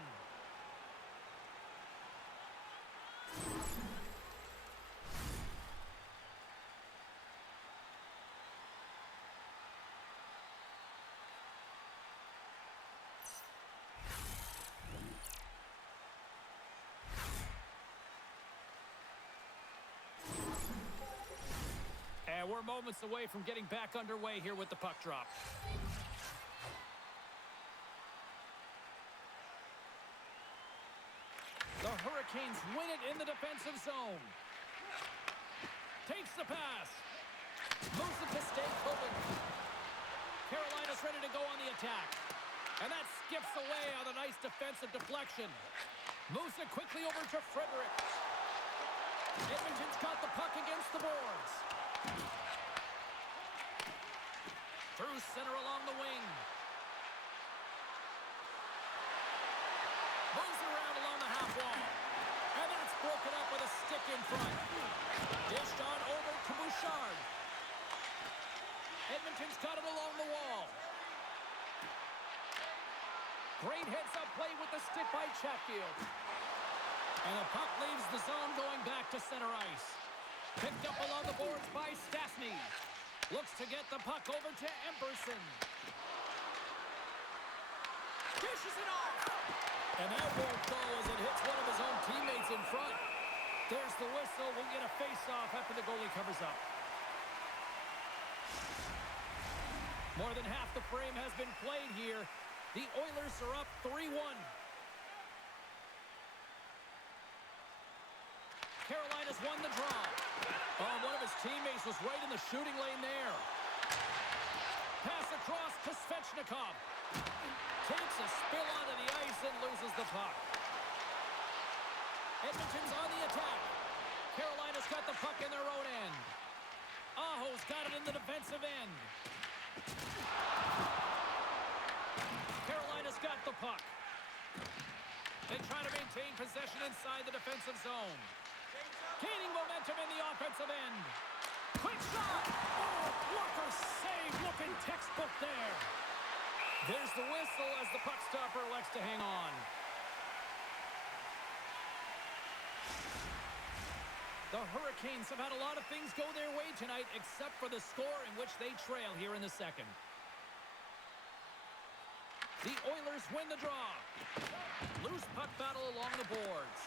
And we're moments away from getting back underway here with the puck drop. The Hurricanes Hurricanes win it in the defensive zone. Takes the pass. Moves it to stay open. Carolina's ready to go on the attack. And that skips away on a nice defensive deflection. Moves it quickly over to Frederick. Edmonton's got the puck against the boards. Through center along the wing. Moves it around along the half wall. And that's broken up with a stick in front. Dished on over to Bouchard. Edmonton's got it along the wall. Great heads-up play with the stick by Chatfield. And the puck leaves the zone going back to center ice. Picked up along the boards by Stastny. Looks to get the puck over to Emberson. Dishes it off. And that won't go as it hits one of his own teammates in front. There's the whistle. We'll get a face-off after the goalie covers up. More than half the frame has been played here. The Oilers are up 3-1. Carolina's won the draw. Oh, one of his teammates was right in the shooting lane there. Pass across to Svechnikov. Takes a spill onto the ice and loses the puck. Edmonton's on the attack. Carolina's got the puck in their own end. Aho's got it in the defensive end. Carolina's got the puck. They try to maintain possession inside the defensive zone. Gaining momentum in the offensive end. Quick shot! Oh, Walker save, looking textbook there. There's the whistle as the puck stopper elects to hang on. The Hurricanes have had a lot of things go their way tonight, except for the score in which they trail here in the second. The Oilers win the draw. Loose puck battle along the boards.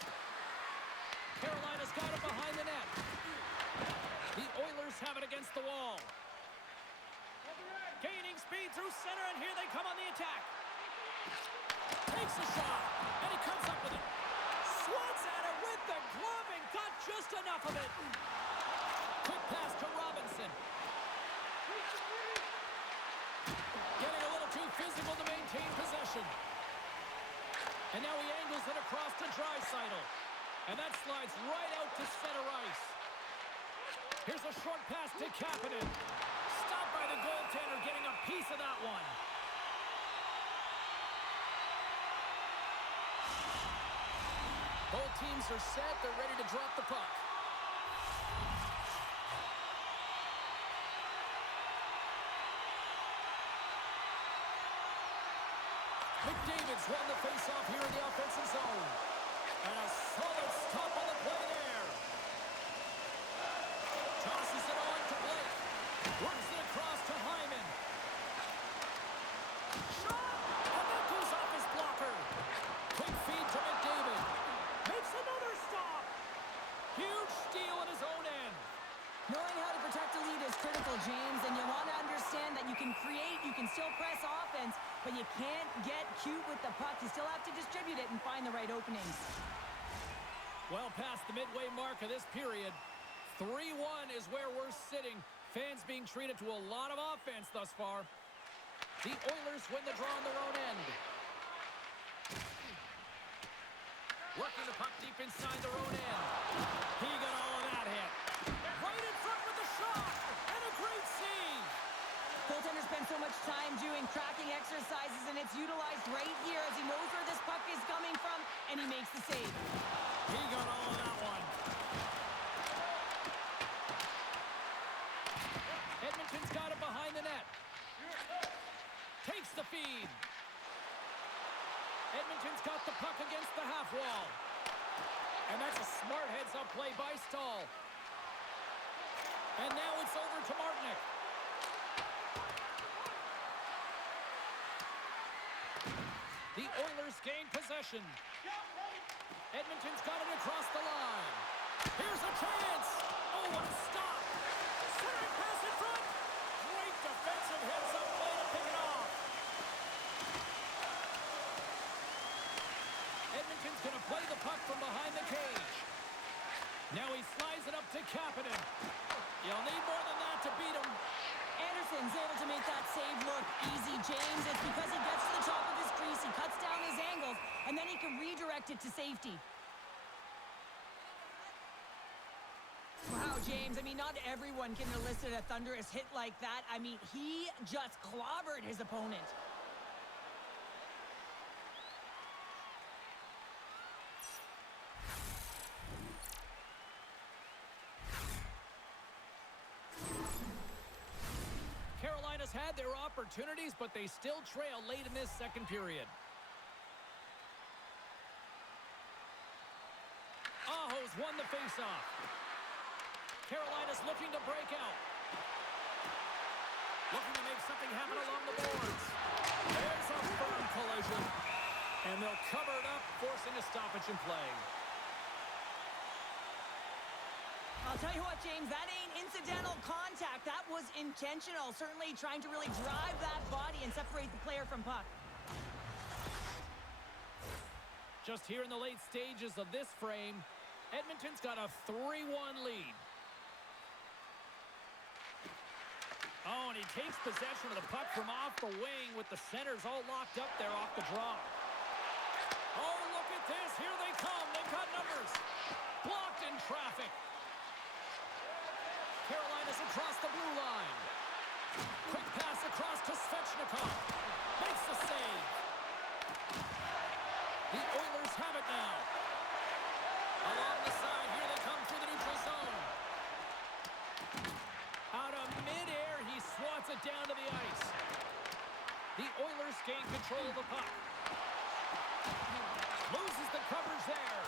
Carolina's got it behind the net. The Oilers have it against the wall. Gaining speed through center, and here they come on the attack. Takes a shot, and he comes up with it. Swats at it with the glove and got just enough of it. Quick pass to Robinson. Getting a little too physical to maintain possession. And now he angles it across to Draisaitl. And that slides right out to center ice. Here's a short pass to Kapanen. Stopped by the goaltender, getting a piece of that one. Both teams are set. They're ready to drop the puck. McDavid's won the faceoff here in the offensive zone. And a solid stop on the play there. Tosses it on to Blake. Works it across to Hyman. Shot! And that goes off his blocker. Quick feed to McDavid. Makes another stop. Huge steal at his own end. Knowing how to protect a lead is critical, James, and you want to understand that you can create, you can still press offense, but you can't get cute with the puck. You still have to distribute it and find the right openings. Well past the midway mark of this period, 3-1 is where we're sitting. Fans being treated to a lot of offense thus far. The Oilers win the draw on their own end. Working the puck deep inside their own end. He got all of that hit. Right in front with the shot, and a great save. Goaltender spends so much time doing tracking exercises, and it's utilized right here as he knows where this puck is coming from, and he makes the save. He got all of that one. Edmonton's got it behind the net. Takes the feed. Edmonton's got the puck against the half wall. And that's a smart heads-up play by Stahl. And now it's over to Martinick. The Oilers gain possession. Edmonton's got it across the line. Here's a chance. Oh, what a stop. Centering pass in front. Great defensive heads-up play to pick it off. Edmonton's going to play the puck from behind the cage. Now he slides it up to Kapanen. You'll need more than that to beat him. Anderson's able to make that save look easy, James. It's because he gets to the top of his crease, he cuts down his angles, and then he can redirect it to safety. Wow, James, I mean, not everyone can elicit a thunderous hit like that. I mean, he just clobbered his opponent. Carolina's had their opportunities, but they still trail late in this second period. Aho's won the faceoff. Carolina's looking to break out. Looking to make something happen along the boards. There's a firm collision. And they'll cover it up, forcing a stoppage in play. I'll tell you what, James, that ain't incidental contact. That was intentional. Certainly trying to really drive that body and separate the player from puck. Just here in the late stages of this frame, Edmonton's got a 3-1 lead. Oh, and he takes possession of the puck from off the wing with the centers all locked up there off the draw. Oh, look at this. Here they come. They've got numbers. Blocked in traffic. Carolina's across the blue line. Quick pass across to Svechnikov. Makes the save. The Oilers have it now. Along the side, here they come through the neutral zone. Out of midair, he swats it down to the ice. The Oilers gain control of the puck. Loses the coverage there.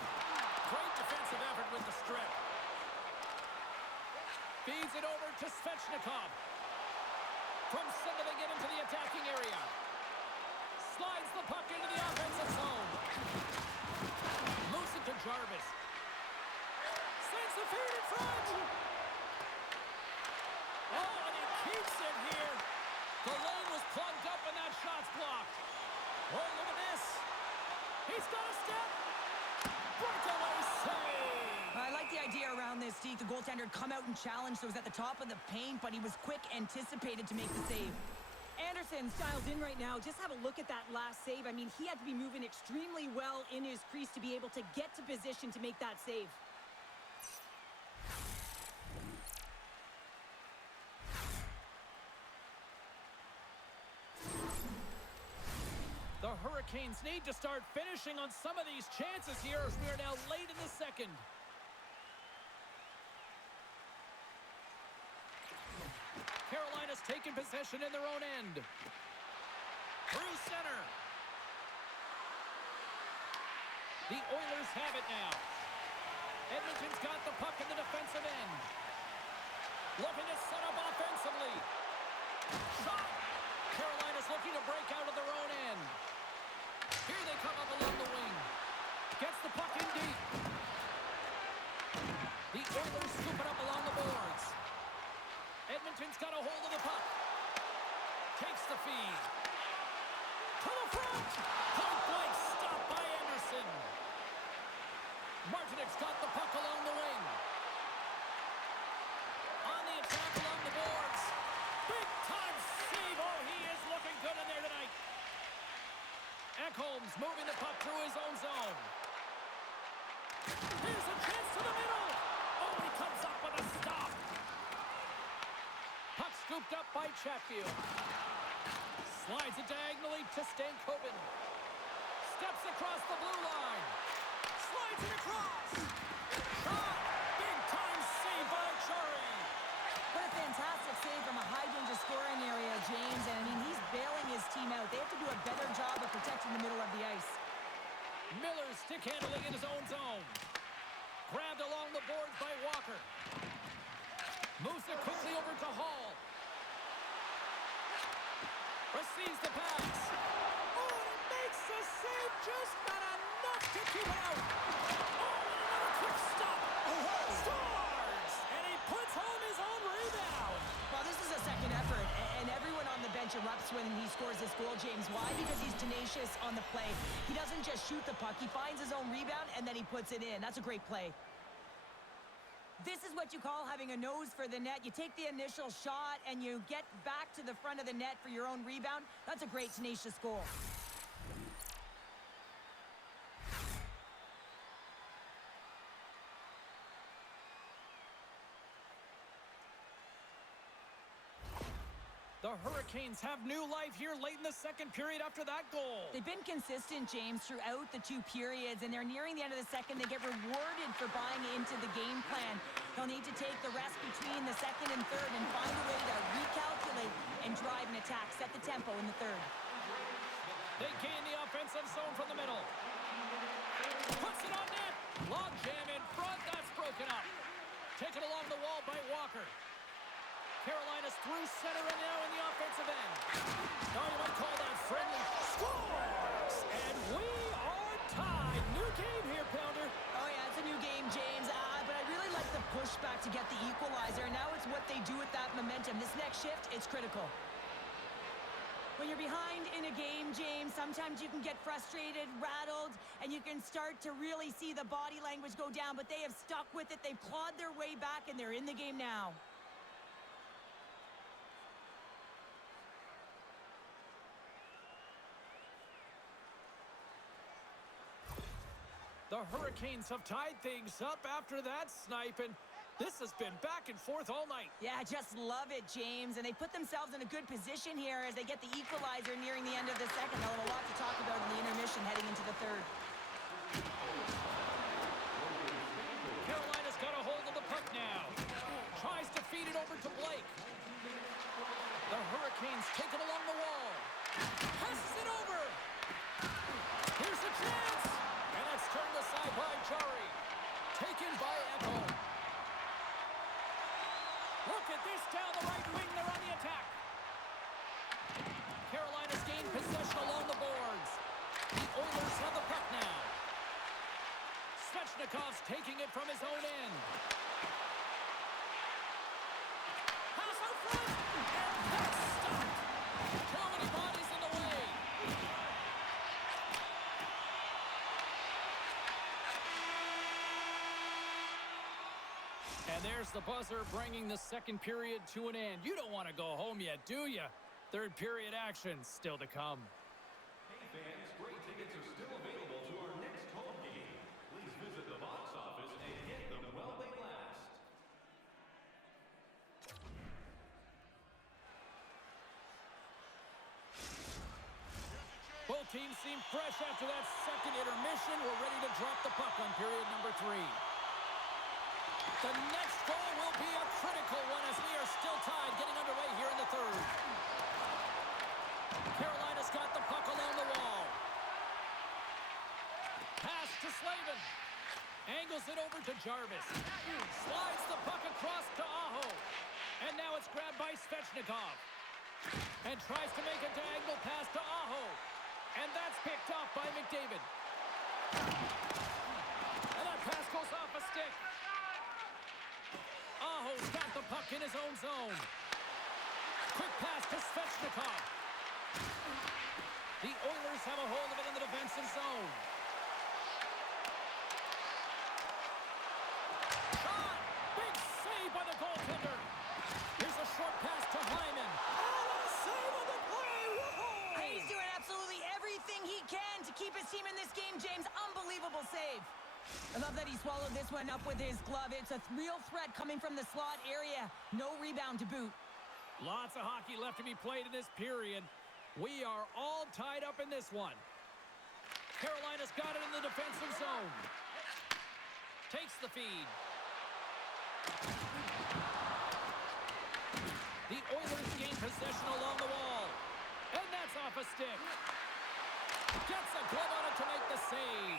Great defensive effort with the strip. Feeds it over to Svechnikov. From center, they get into the attacking area. Slides the puck into the offensive zone. Moves it to Jarvis. Sends the feed in front. Oh, and he keeps it here. The lane was plugged up and that shot's blocked. Oh, look at this. He's got a step. Breakaway save. I like the idea around this, Steve. The goaltender come out and challenge, so he was at the top of the paint, but he was quick, anticipated to make the save. Anderson styles in right now. Just have a look at that last save. I mean, he had to be moving extremely well in his crease to be able to get to position to make that save. The Hurricanes need to start finishing on some of these chances here as we are now late in the second. Carolina's taken possession in their own end. Through center. The Oilers have it now. Edmonton's got the puck in the defensive end. Looking to set up offensively. Shot. Carolina's looking to break out of their own end. Here they come up along the wing. Gets the puck in deep. The Oilers scoop it up along the boards. Edmonton's got a hold of the puck. Takes the feed. To the front. Point blank stop by Anderson. Martinek's got the puck along the wing. On the attack along the boards. Big time save. Oh, he is looking good in there tonight. Ekholm's moving the puck through his own zone. Here's a chance to the middle. Oh, he comes up with a stop. Puck scooped up by Chatfield. Slides it diagonally to Stankoven. Steps across the blue line. Slides it across. Shot. Big time save by Chari. What a fantastic save from a high-danger scoring area, James. And, I mean, he's bailing his team out. They have to do a better job of protecting the middle of the ice. Miller stick handling in his own zone. Grabbed along the boards by Walker. Moves it quickly over to Hall. Receives the pass. Oh, and it makes the save, just not enough to keep it out. Oh, and another quick stop. Scores! And he puts home his own rebound. Well, this is a second effort, and everyone on the bench bench erupts when he scores this goal, James. Why? Because he's tenacious on the play. He doesn't just shoot the puck. He finds his own rebound, and then he puts it in. That's a great play. This is what you call having a nose for the net. You take the initial shot, and you get back to the front of the net for your own rebound. That's a great, tenacious goal. The Hurricanes have new life here late in the second period after that goal. They've been consistent, James, throughout the two periods, and they're nearing the end of the second. They get rewarded for buying into the game plan. They'll need to take the rest between the second and third and find a way to recalculate and drive an attack, set the tempo in the third. They gain the offensive zone from the middle. Puts it on net. Log jam in front. That's broken up. Taken along the wall by Walker. Carolina's through center and now in the offensive end. Now you might call that friendly. Scores! And we are tied. New game here, Pounder. Oh, yeah, it's a new game, James. But I really like the pushback to get the equalizer. And now it's what they do with that momentum. This next shift, it's critical. When you're behind in a game, James, sometimes you can get frustrated, rattled, and you can start to really see the body language go down. But they have stuck with it. They've clawed their way back, and they're in the game now. The Hurricanes have tied things up after that snipe, and this has been back and forth all night. Yeah, I just love it, James. And they put themselves in a good position here as they get the equalizer nearing the end of the second. They'll have a lot to talk about in the intermission heading into the third. Carolina's got a hold of the puck now. Tries to feed it over to Blake. The Hurricanes take it along the wall. Passes it over. Here's a chance. And that's turned aside by Jari. Taken by Echo. Look at this down the right wing. They're on the attack. Carolina's gained possession along the boards. The Oilers have the puck now. Svechnikov's taking it from his own end. Pass out front. And that's stopped. Too many bodies in the way. And there's the buzzer bringing the second period to an end. You don't want to go home yet, do you? Third period action still to come. Hey fans, great tickets are still available to our next home game. Please visit the box office and get them while they last. Both teams seem fresh after that second intermission. We're ready to drop the puck on period number 3. The next goal will be a critical one as we are still tied, getting underway here in the third. Carolina's got the puck along the wall. Pass to Slavin. Angles it over to Jarvis. Slides the puck across to Aho. And now it's grabbed by Svechnikov. And tries to make a diagonal pass to Aho. And that's picked off by McDavid. And that pass goes off a stick. Aho's got the puck in his own zone. Quick pass to Svechnikov. The Oilers have a hold of it in the defensive zone. Shot! Big save by the goaltender. Here's a short pass to Hyman. Oh, what a save on the play! Whoa! He's doing absolutely everything he can to keep his team in this game, James. Unbelievable save. I love that he swallowed this one up with his glove. It's a real threat coming from the slot area. No rebound to boot. Lots of hockey left to be played in this period. We are all tied up in this one. Carolina's got it in the defensive zone. Takes the feed. The Oilers gain possession along the wall. And that's off a stick. Gets a glove on it to make the save.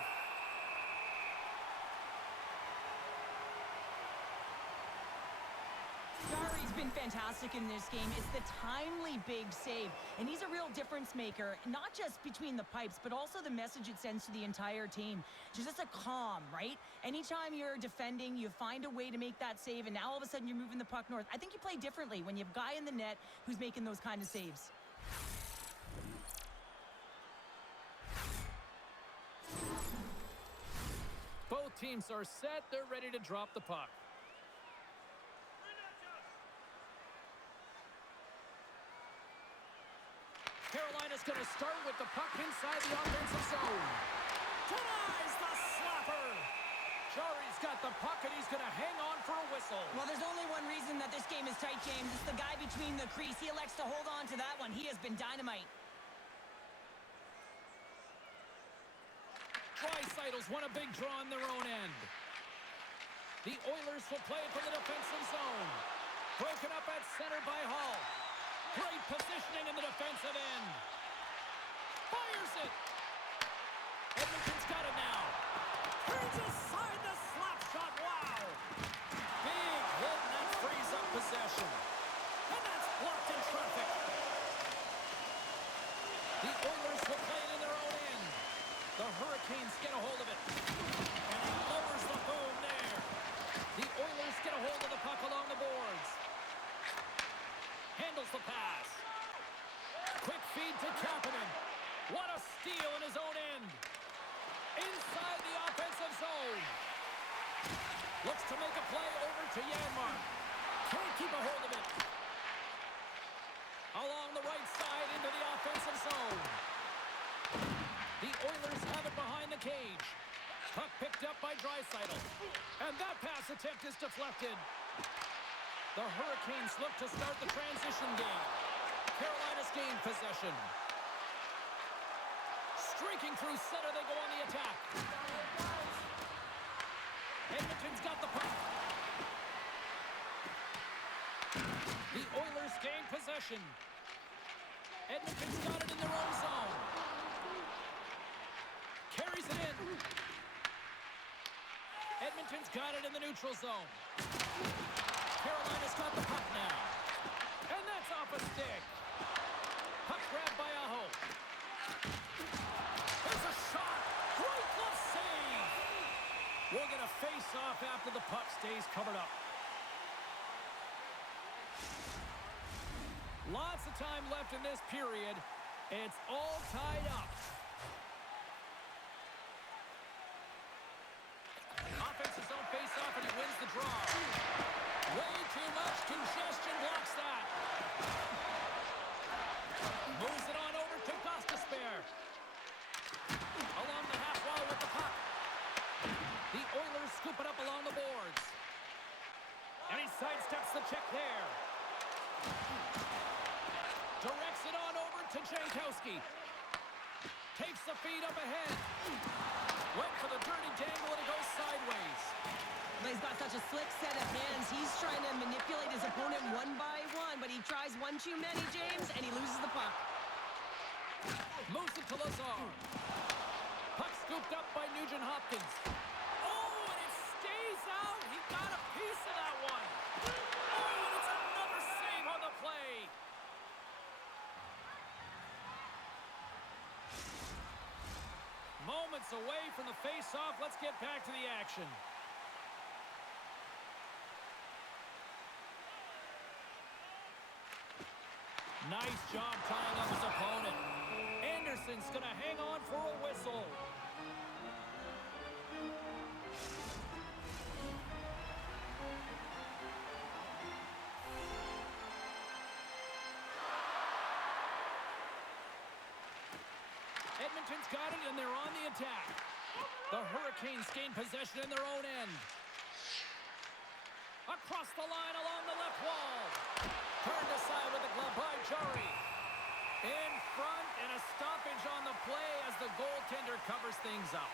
Jari's been fantastic in this game. It's the timely big save. And he's a real difference maker, not just between the pipes, but also the message it sends to the entire team. Just a calm, right? Anytime you're defending, you find a way to make that save, and now all of a sudden you're moving the puck north. I think you play differently when you have a guy in the net who's making those kind of saves. Both teams are set. They're ready to drop the puck. Carolina's going to start with the puck inside the offensive zone. Denies the slapper. Jari's got the puck, and he's going to hang on for a whistle. Well, there's only one reason that this game is tight, James. It's the guy between the crease. He elects to hold on to that one. He has been dynamite. Draisaitl's won a big draw on their own end. The Oilers will play it from the defensive zone. Broken up at center by Hall. Great positioning in the defensive end. Fires it. Edmonton's got it now. Turns aside the slap shot. Wow. Big hit, and that frees up possession. And that's blocked in traffic. The Oilers will play it in their own end. The Hurricanes get a hold of it. And he lowers the boom there. The Oilers get a hold of the puck along the boards. Handles the pass. Quick feed to Kapanen. What a steal in his own end. Inside the offensive zone. Looks to make a play over to Janmark. Can't keep a hold of it. Along the right side into the offensive zone. The Oilers have it behind the cage. Puck picked up by Draisaitl. And that pass attempt is deflected. The Hurricanes look to start the transition game. Carolina's gained possession. Streaking through center, they go on the attack. Edmonton's got the puck. The Oilers gain possession. Edmonton's got it in their own zone. Carries it in. Edmonton's got it in the neutral zone. Carolina's got the puck now. And that's off a stick. Puck grabbed by Aho. There's a shot. Great glove save. We'll get a face-off after the puck stays covered up. Lots of time left in this period. It's all tied up. Offensive zone face-off, and he wins the draw. Way too much congestion blocks that. Moves it on over to Gostisbehere. Along the half wall with the puck. The Oilers scoop it up along the boards. And he sidesteps the check there. Directs it on over to Jankowski. Takes the feed up ahead. Went for the dirty dangle, and it goes sideways. He's got such a slick set of hands. He's trying to manipulate his opponent one by one, but he tries one too many, James, and he loses the puck. Moves it to Lazar. Puck scooped up by Nugent-Hopkins. Oh, and it stays out. He got a piece of that one. Oh, and it's another save on the play. Moments away from the face-off. Let's get back to the action. Nice job tying up his opponent. Anderson's going to hang on for a whistle. Edmonton's got it, and they're on the attack. The Hurricanes gain possession in their own end. Across the line along the left wall. Turned aside with the glove by Jari. In front, and a stoppage on the play as the goaltender covers things up.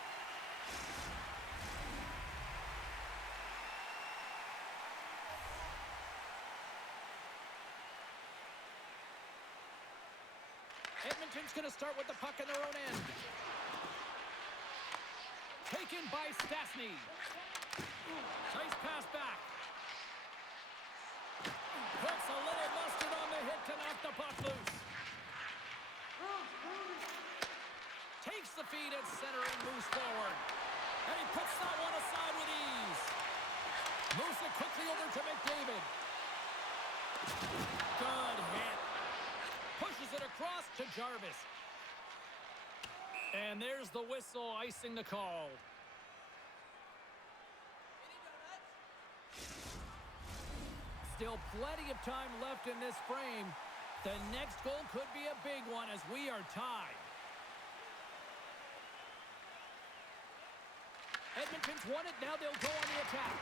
Edmonton's going to start with the puck in their own end. Taken by Stastny. Nice pass back. Puts a little mustard on the hit to knock the puck loose. Takes the feed at center and moves forward. And he puts that one aside with ease. Moves it quickly over to McDavid. Good hit. Push Pushes it across to Jarvis. And there's the whistle, icing the call. Still plenty of time left in this frame. The next goal could be a big one as we are tied. Edmonton's won it. Now they'll go on the attack.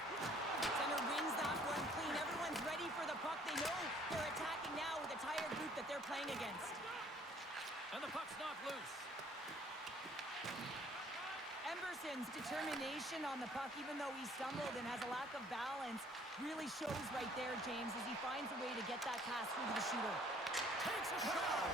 Center wins that one clean. Everyone's ready for the puck. They know they're attacking now with a tired group that they're playing against. And the puck's knocked loose. Emerson's determination on the puck, even though he stumbled and has a lack of balance, really shows right there, James, as he finds a way to get that pass through to the shooter. Takes a shot.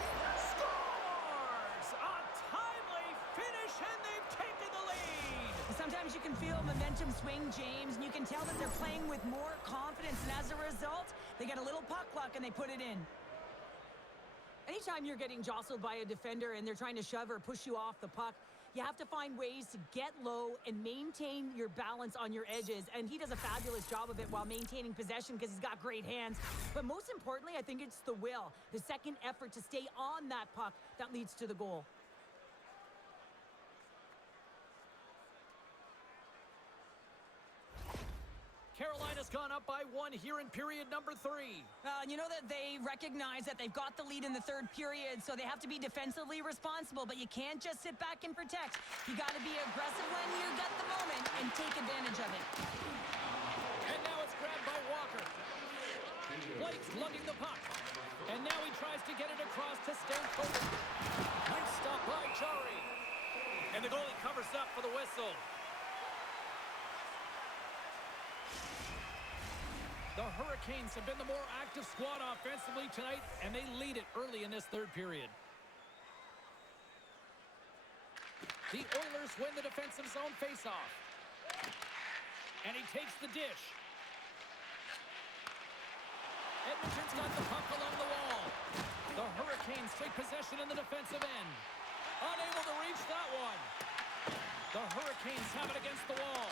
Scores! A timely finish, and they've taken the lead. Sometimes you can feel momentum swing, James, and you can tell that they're playing with more confidence, and as a result, they get a little puck luck and they put it in. Anytime you're getting jostled by a defender and they're trying to shove or push you off the puck, you have to find ways to get low and maintain your balance on your edges. And he does a fabulous job of it while maintaining possession because he's got great hands. But most importantly, I think it's the will, the second effort to stay on that puck that leads to the goal. Carolina's gone up by 1 here in period number 3. You know that they recognize that they've got the lead in the third period, so they have to be defensively responsible, but you can't just sit back and protect. You got to be aggressive when you get the moment and take advantage of it. And now it's grabbed by Walker. Blake's lugging the puck. And now he tries to get it across to Stankovic. Nice stop by Jari. And the goalie covers up for the whistle. The Hurricanes have been the more active squad offensively tonight, and they lead it early in this third period. The Oilers win the defensive zone faceoff. And he takes the dish. Edmonton's got the puck along the wall. The Hurricanes take possession in the defensive end. Unable to reach that one. The Hurricanes have it against the wall.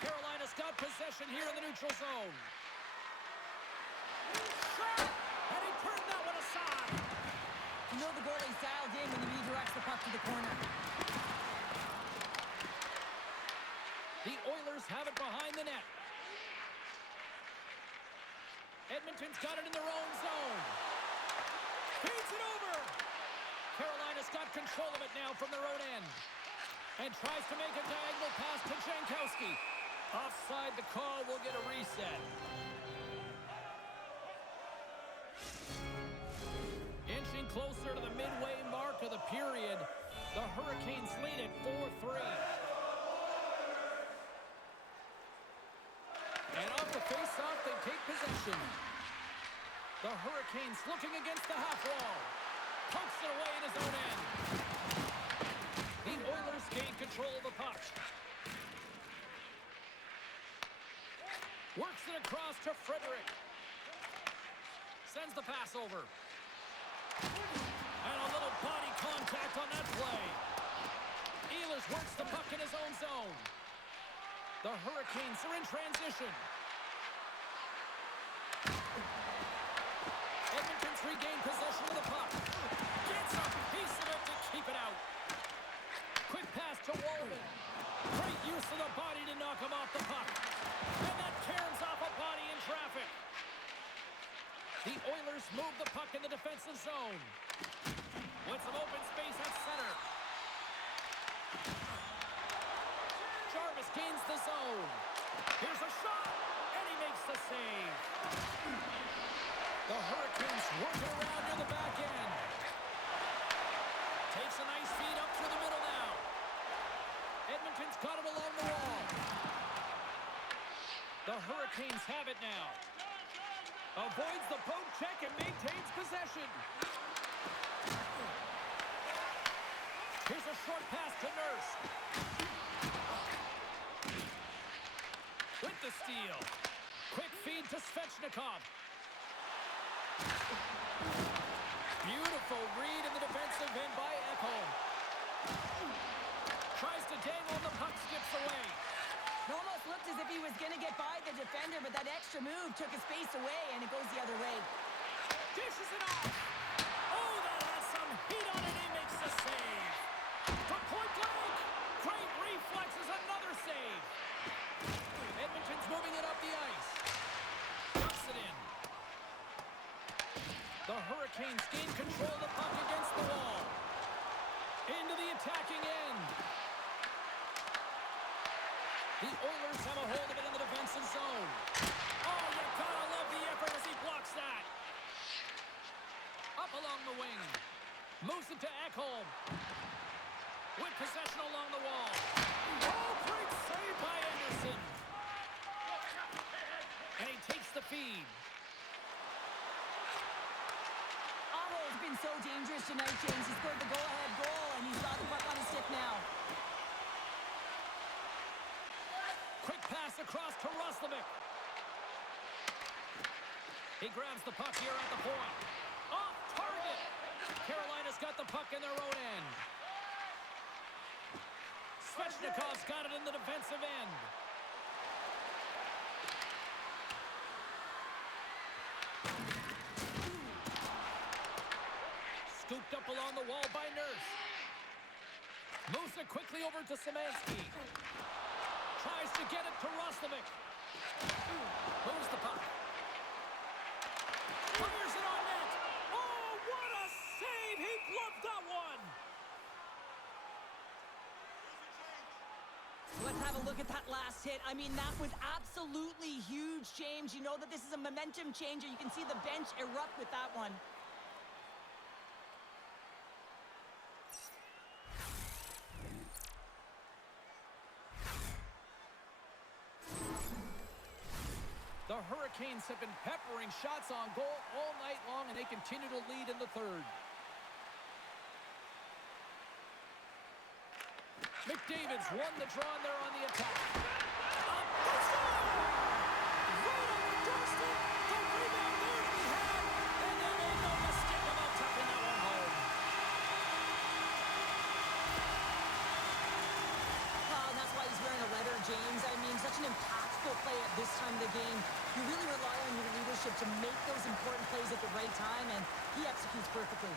Carolina's got possession here in the neutral zone. And he turned that one aside. You know the goalie's dialed in when he redirects the puck to the corner. The Oilers have it behind the net. Edmonton's got it in their own zone. Feeds it over. Carolina's got control of it now from their own end. And tries to make a diagonal pass to Jankowski. Offside, the call will get a reset. Inching closer to the midway mark of the period, the Hurricanes lead it 4-3. And off the face-off, they take possession. The Hurricanes looking against the half wall. Pokes it away in his own end. The Oilers gain control of the puck. Works it across to Frederick. Sends the pass over. And a little body contact on that play. Ehlers works the puck in his own zone. The Hurricanes are in transition. Edmonton's regained possession of the puck. Gets a piece of it to keep it out. Quick pass to Walden. Great use of the body to knock him off the puck. And that caroms off a body in traffic. The Oilers move the puck in the defensive zone. With some open space at center. Jarvis gains the zone. Here's a shot, and he makes the save. The Hurricanes work it around near the back end. Takes a nice feed up through the middle now. Edmonton's got it along the wall. The Hurricanes have it now. Avoids the poke check and maintains possession. Here's a short pass to Nurse. With the steal. Quick feed to Svechnikov. Beautiful read in the defensive end by Ekholm. Tries to dangle and the puck skips away. It almost looked as if he was going to get by the defender, but that extra move took his space away, and it goes the other way. Dishes it off. Oh, that Heat on it, he makes the save. From point blank. Great reflexes, another save. Edmonton's moving it up the ice. Dumps it in. The Hurricanes gain control of the puck against the wall. Into the attacking end. The Oilers have a hold of it in the defensive zone. Oh, you gotta love the effort as he blocks that. Up along the wing. Moves it to Ekholm. With possession along the wall. Oh, great save by Anderson. And he takes the feed. Aho's been so dangerous tonight, James. He scored the go-ahead goal, and he's got the puck on his stick now. Quick pass across to Roslovic. He grabs the puck here at the point. Off target. Carolina's got the puck in their own end. Svechnikov's got it in the defensive end. Scooped up along the wall by Nurse. Moves it quickly over to Szymanski. Tries to get it to Roslovic. Moves the puck. Fires it on net. Oh, what a save! He gloved that one! Let's have a look at that last hit. I mean, that was absolutely huge, James. You know that this is a momentum changer. You can see the bench erupt with that one. The Hurricanes have been peppering shots on goal all night long, and they continue to lead in the third. McDavid's won the draw, and they're on the attack. Up the side! Right on the doorstep! The rebound there to be had, and they made no mistake about tucking that one home. Well, and that's why he's wearing a letter, James. I mean, such an impactful play at this time of the game. You really rely on your leadership to make those important plays at the right time, and he executes perfectly.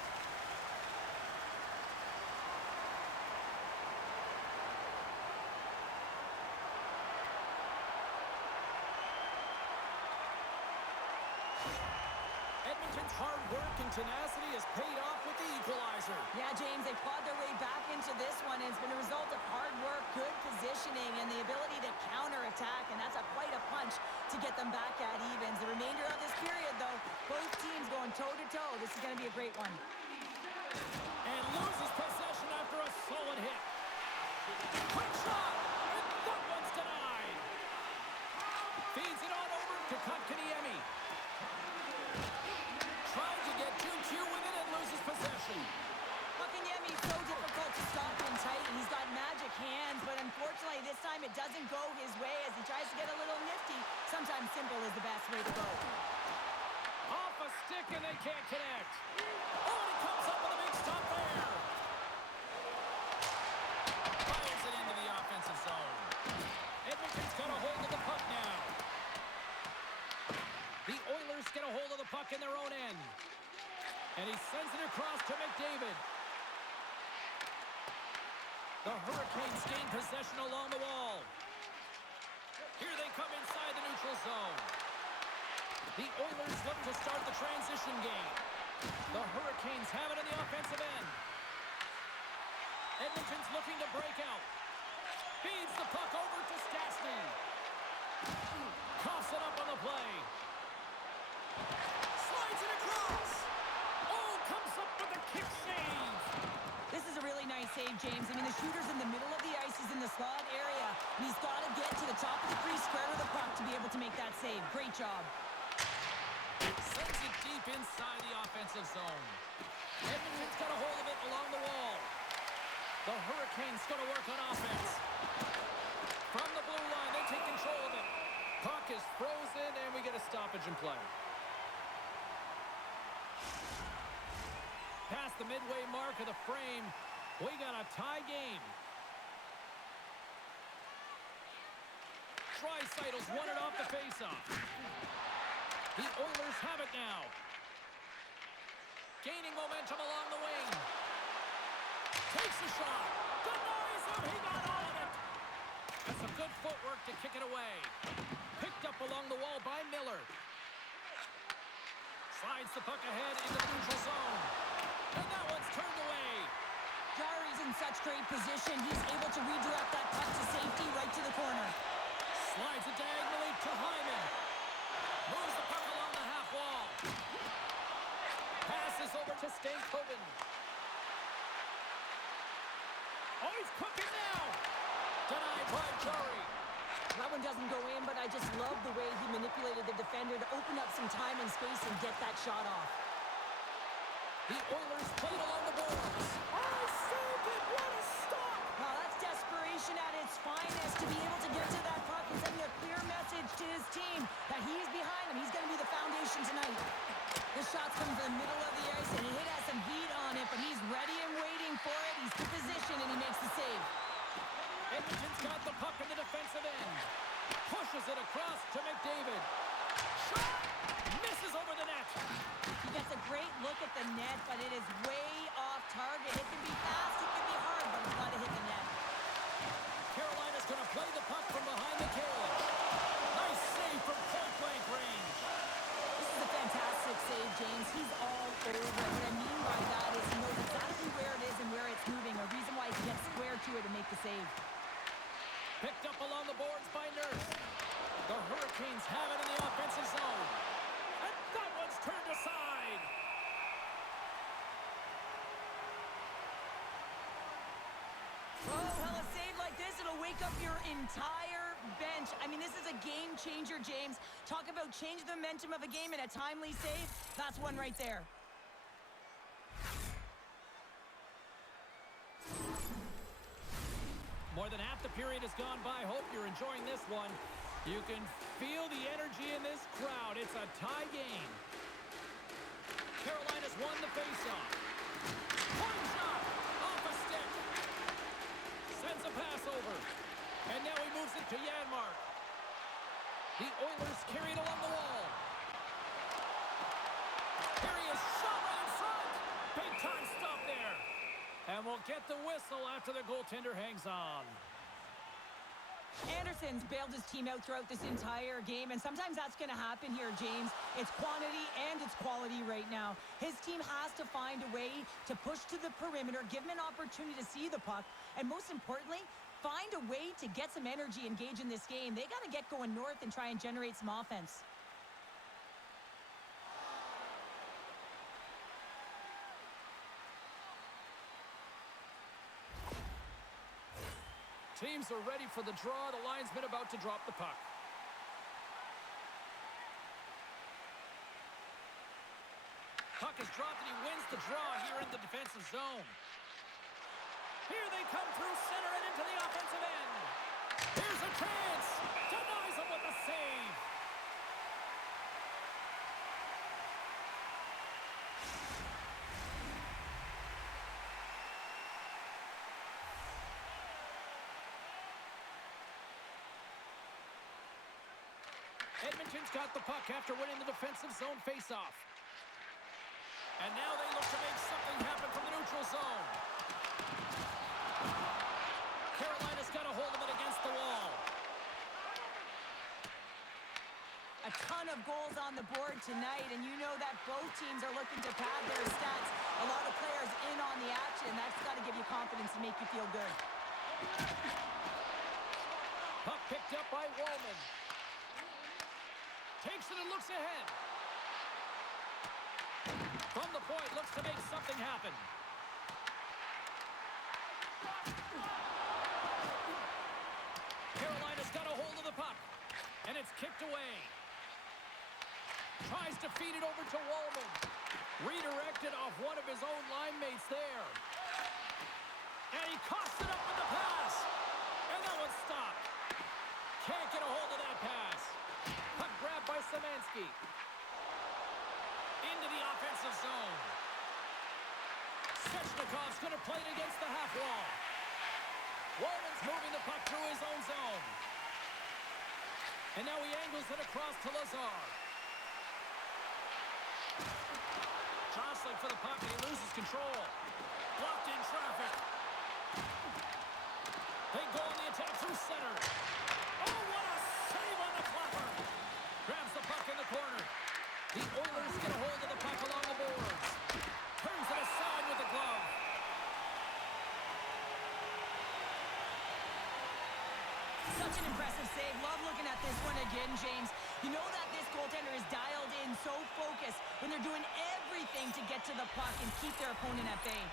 Edmonton's hard work and tenacity has paid off with the equalizer. Yeah, James, they clawed their way back into this one, and it's been a result of hard work, good positioning, and the ability to counterattack, and that's quite a punch to get them back at evens. The remainder of this period, though, both teams going toe-to-toe. This is going to be a great one. And loses possession after a solid hit. Quick shot, and that one's denied. Feeds it on over to Kotkaniemi. Trying to get 2-2 with it and loses possession. Kotkaniemi is so difficult to stop in tight, and he's got magic hands, but unfortunately this time it doesn't go his way as he tries to get a little nifty. Sometimes simple is the best way to go. Off a stick and they can't connect. Oh, and he comes up with a big stop there. Fires it into the offensive zone. Edmonton's got a hold of the puck now. The Oilers get a hold of the puck in their own end. And he sends it across to McDavid. The Hurricanes gain possession along the wall. Here they come inside the neutral zone. The Oilers look to start the transition game. The Hurricanes have it in the offensive end. Edmonton's looking to break out. Feeds the puck over to Stastny. Coughs it up on the play. Slides it across. Oh, comes up with a kick save. This is a really nice save, James. I mean, the shooter's in the middle of the ice. He's in the slot area, and he's got to get to the top of the crease, square of the puck to be able to make that save. Great job. Sends it deep inside the offensive zone. Edmonton's got a hold of it along the wall. The Hurricanes going to work on offense. From the blue line, they take control of it. Puck is frozen, and we get a stoppage in play. Past the midway mark of the frame, we got a tie game. Draisaitl won it off the faceoff. The Oilers have it now. Gaining momentum along the wing. Takes a shot. Denies him. He got all of it. And some good footwork to kick it away. Picked up along the wall by Miller. Slides the puck ahead into the neutral zone. And that one's turned away. Jarry's in such great position. He's able to redirect that puck to safety right to the corner. Slides it diagonally to Hyman. Moves the puck along the half wall. Passes over to Stankoven. Oh, he's cooking now. Denied by Jarry. That one doesn't go in, but I just love the way he manipulated the defender to open up some time and space and get that shot off. The Oilers played along the boards. Oh, saved it. What a stop. Well, that's desperation at its finest to be able to get to that puck and send a clear message to his team that he's behind him. He's going to be the foundation tonight. The shot's coming from the middle of the ice, and it has some heat on it, but he's ready and waiting for it. He's in position, and he makes the save. Edmonton's got the puck in the defensive end. Pushes it across to McDavid. Shot! Misses over the net. He gets a great look at the net, but it is way off target. It can be fast, it can be hard, but it's got to hit the net. Carolina's going to play the puck from behind the cage. Nice save from point-blank range. This is a fantastic save, James. He's all over. What I mean by that is he knows exactly where it is and where it's moving, a reason why he can get square to it and make the save. Picked up along the boards by Nurse. The Hurricanes have it in the offensive zone. And that one's turned aside. Oh, well, a save like this, it'll wake up your entire bench. I mean, this is a game changer, James. Talk about change the momentum of a game in a timely save. That's one right there. More than half the period has gone by. Hope you're enjoying this one. You can feel the energy in this crowd. It's a tie game. Carolina's won the faceoff. Point shot off a stick. Sends a pass over. And now he moves it to Janmark. The Oilers carried along the wall. Here he is, shot right in front. Big time stop there. And we'll get the whistle after the goaltender hangs on. Anderson's bailed his team out throughout this entire game, and sometimes that's going to happen here, James. It's quantity and it's quality right now. His team has to find a way to push to the perimeter, give him an opportunity to see the puck, and most importantly, find a way to get some energy engaged in this game. They got to get going north and try and generate some offense. Teams are ready for the draw. The linesman about to drop the puck. Puck is dropped and he wins the draw here in the defensive zone. Here they come through center and into the offensive end. Here's a chance. Denies him with a save. Edmonton's got the puck after winning the defensive zone faceoff. And now they look to make something happen from the neutral zone. Carolina's got a hold of it against the wall. A ton of goals on the board tonight, and you know that both teams are looking to pad their stats. A lot of players in on the action. That's got to give you confidence and make you feel good. Puck picked up by Wallman. Takes it and looks ahead. From the point, looks to make something happen. Carolina's got a hold of the puck, and it's kicked away. Tries to feed it over to Wallman. Redirected off one of his own line mates there. And he coughs it up with the pass. And that one's stopped. Can't get a hold of that pass. Puck grabbed by Szymanski. Into the offensive zone. Svechnikov's going to play it against the half wall. Wallman's moving the puck through his own zone. And now he angles it across to Lazar. Jostling for the puck, and he loses control. Blocked in traffic. They go on the attack through center. Oh, what a save on the clapper. Grabs the puck in the corner. The Oilers get a hold of the puck along the boards. Turns it aside with the glove. Such an impressive save. Love looking at this one again, James. You know that this goaltender is dialed in, so focused when they're doing everything to get to the puck and keep their opponent at bay.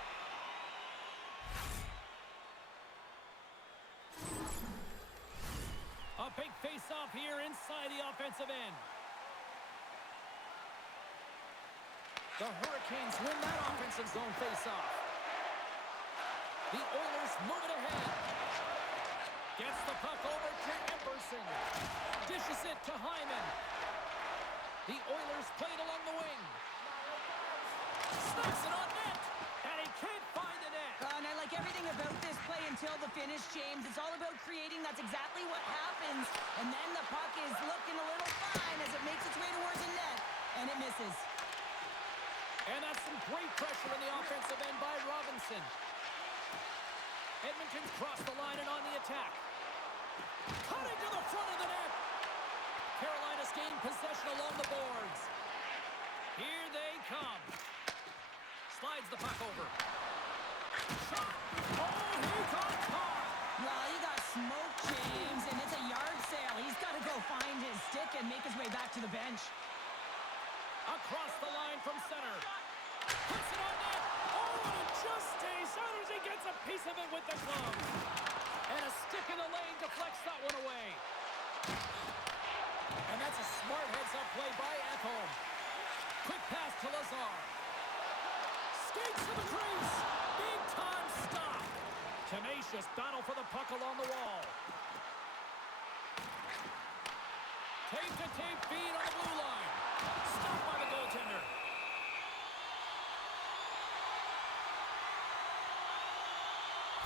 A big face-off here inside the offensive end. The Hurricanes win that offensive zone face-off. The Oilers move it ahead. Gets the puck over to Emerson. Dishes it to Hyman. The Oilers play it along the wing. Snaps it on net. And he can't find the net. And I like everything about this play until the finish, James. It's all about creating. That's exactly what happens. And then the puck is looking a little fine as it makes its way towards the net. And it misses. And that's some great pressure in the offensive end by Robinson. Edmonton's crossed the line and on the attack. Cutting to the front of the net. Carolina's gained possession along the boards. Here they come. Slides the puck over. Shot. Oh, he got caught. Well, he got smoked, James, and it's a yard sale. He's got to go find his stick and make his way back to the bench. Across the line from center. Puts it on net. Oh, and it just stays out as he gets a piece of it with the glove. And a stick in the lane deflects that one away. And that's a smart heads-up play by Ekholm. Quick pass to Lazar. Skates to the crease. Big-time stop. Tenacious battle for the puck along the wall. Tape-to-tape feed on the blue line. Stopped by the goaltender.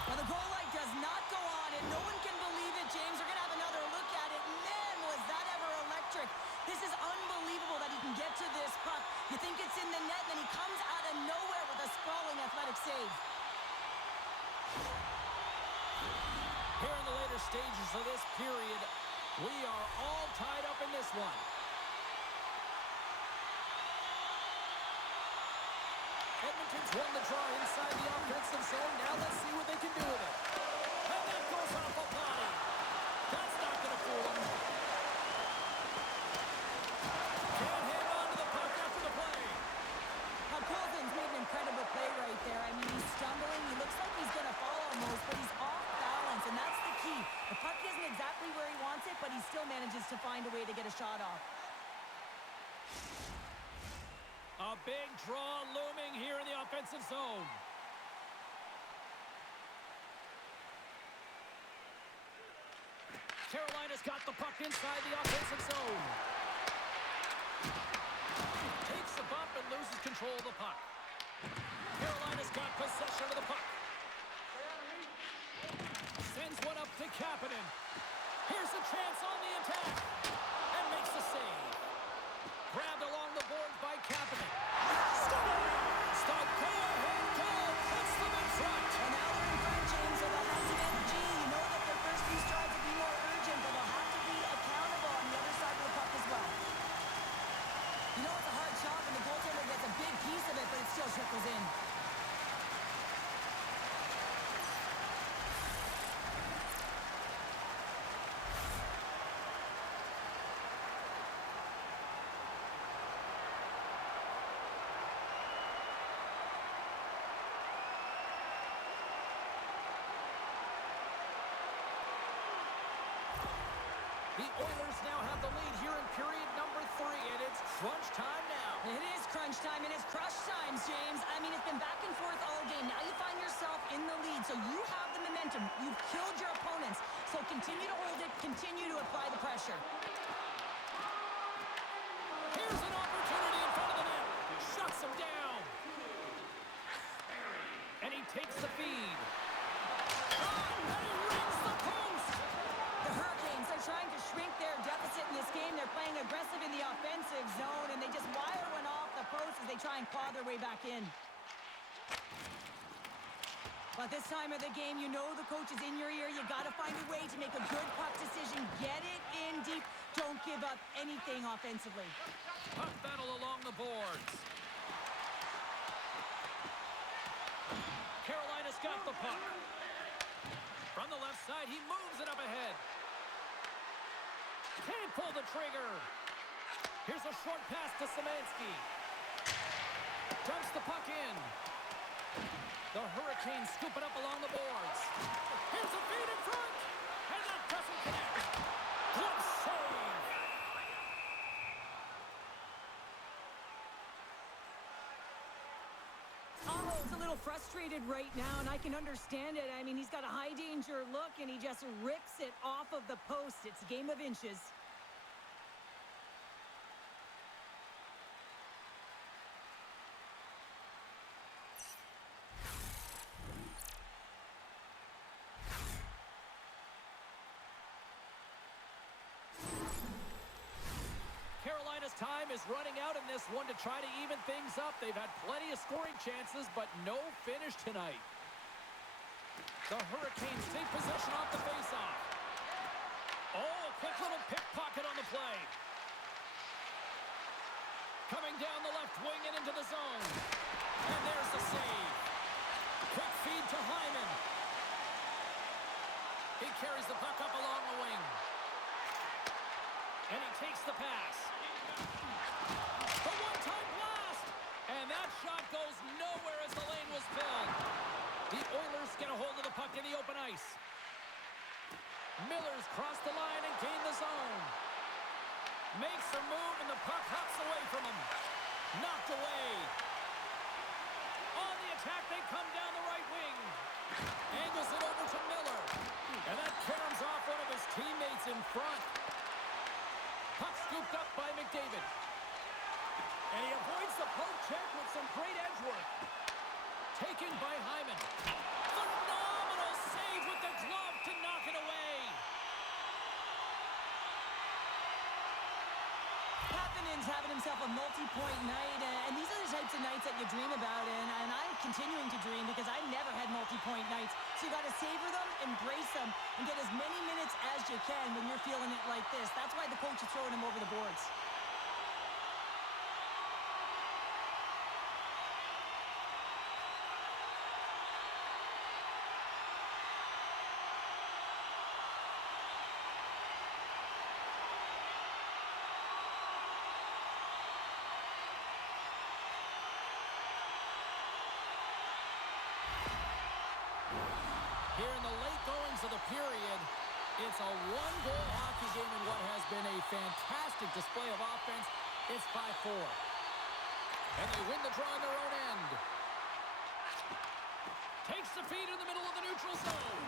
Well, the goal light does not go on, and no one can believe it, James. We're going to have another look at it. Man, was that ever electric. This is unbelievable that he can get to this puck. You think it's in the net, and then he comes out of nowhere with a sprawling athletic save. Here in the later stages of this period, we are all tied up in this one. Edmonton's won the draw inside the offensive zone. Now let's see what they can do with it. And that goes off a body. That's not going to fool him. Can't hang on to the puck after the play. Colton's made an incredible play right there. I mean, he's stumbling. He looks like he's going to fall almost, but he's off balance, and that's the key. The puck isn't exactly where he wants it, but he still manages to find a way to get a shot off. A big draw looming here in the offensive zone. Carolina's got the puck inside the offensive zone. Takes a bump and loses control of the puck. Carolina's got possession of the puck. Sends one up to Kapanen. Here's a chance on the attack. And makes the save. Grabbed along the boards by Kapanen. Stop go-ahead goal. Puts them in front. And now they're in front, James, so they'll have some energy. You know that their first few strides will be more urgent, but they'll have to be accountable on the other side of the puck as well. You know it's a hard shot, and the goaltender gets a big piece of it, but it still trickles in. The Oilers now have the lead here in period number 3, and it's crunch time now. It is crunch time, and it's crush time, James. I mean, it's been back and forth all game. Now you find yourself in the lead, so you have the momentum. You've killed your opponents, so continue to hold it, continue to apply the pressure. Here's an opportunity in front of the net. Shuts him down. And he takes the feed. And he rings the post. The Hurricanes are trying to shrink their deficit in this game. They're playing aggressive in the offensive zone, and they just wire one off the post as they try and claw their way back in. But this time of the game, you know the coach is in your ear. You got to find a way to make a good puck decision. Get it in deep. Don't give up anything offensively. Puck battle along the boards. Carolina's got the puck. From the left side, he moves it up ahead. Can't pull the trigger. Here's a short pass to Szymanski. Dumps the puck in. The Hurricanes scoop it up along the boards. Here's a feed in front. And that doesn't connect. Good save. He's a little frustrated right now, and I can understand it. I mean, he's got a high danger look, and he just rips it off of the post. It's a game of inches. Carolina's time is running out in this one to try to even things up. They've had plenty of scoring chances, but no finish tonight. The Hurricanes take possession off the faceoff. Oh, a quick little pickpocket on the play. Coming down the left wing and into the zone. And there's the save. Quick feed to Hyman. He carries the puck up along the wing. And he takes the pass. The one-time blast! And that shot goes nowhere as the lane was filled. The Oilers get a hold of the puck in the open ice. Miller's crossed the line and gained the zone. Makes a move and the puck hops away from him. Knocked away. On the attack, they come down the right wing. Angles it over to Miller. And that caroms off one of his teammates in front. Puck scooped up by McDavid. And he avoids the poke check with some great edge work. Taken by Hyman. Phenomenal save with the glove to knock it away. Kapanen's having himself a multi-point night, and these are the types of nights that you dream about, and I'm continuing to dream because I've never had multi-point nights. So you got to savor them, embrace them, and get as many minutes as you can when you're feeling it like this. That's why the coach is throwing him over the boards. Here in the late goings of the period, it's a one-goal hockey game in what has been a fantastic display of offense. It's 5-4. And they win the draw on their own end. Takes the feed in the middle of the neutral zone.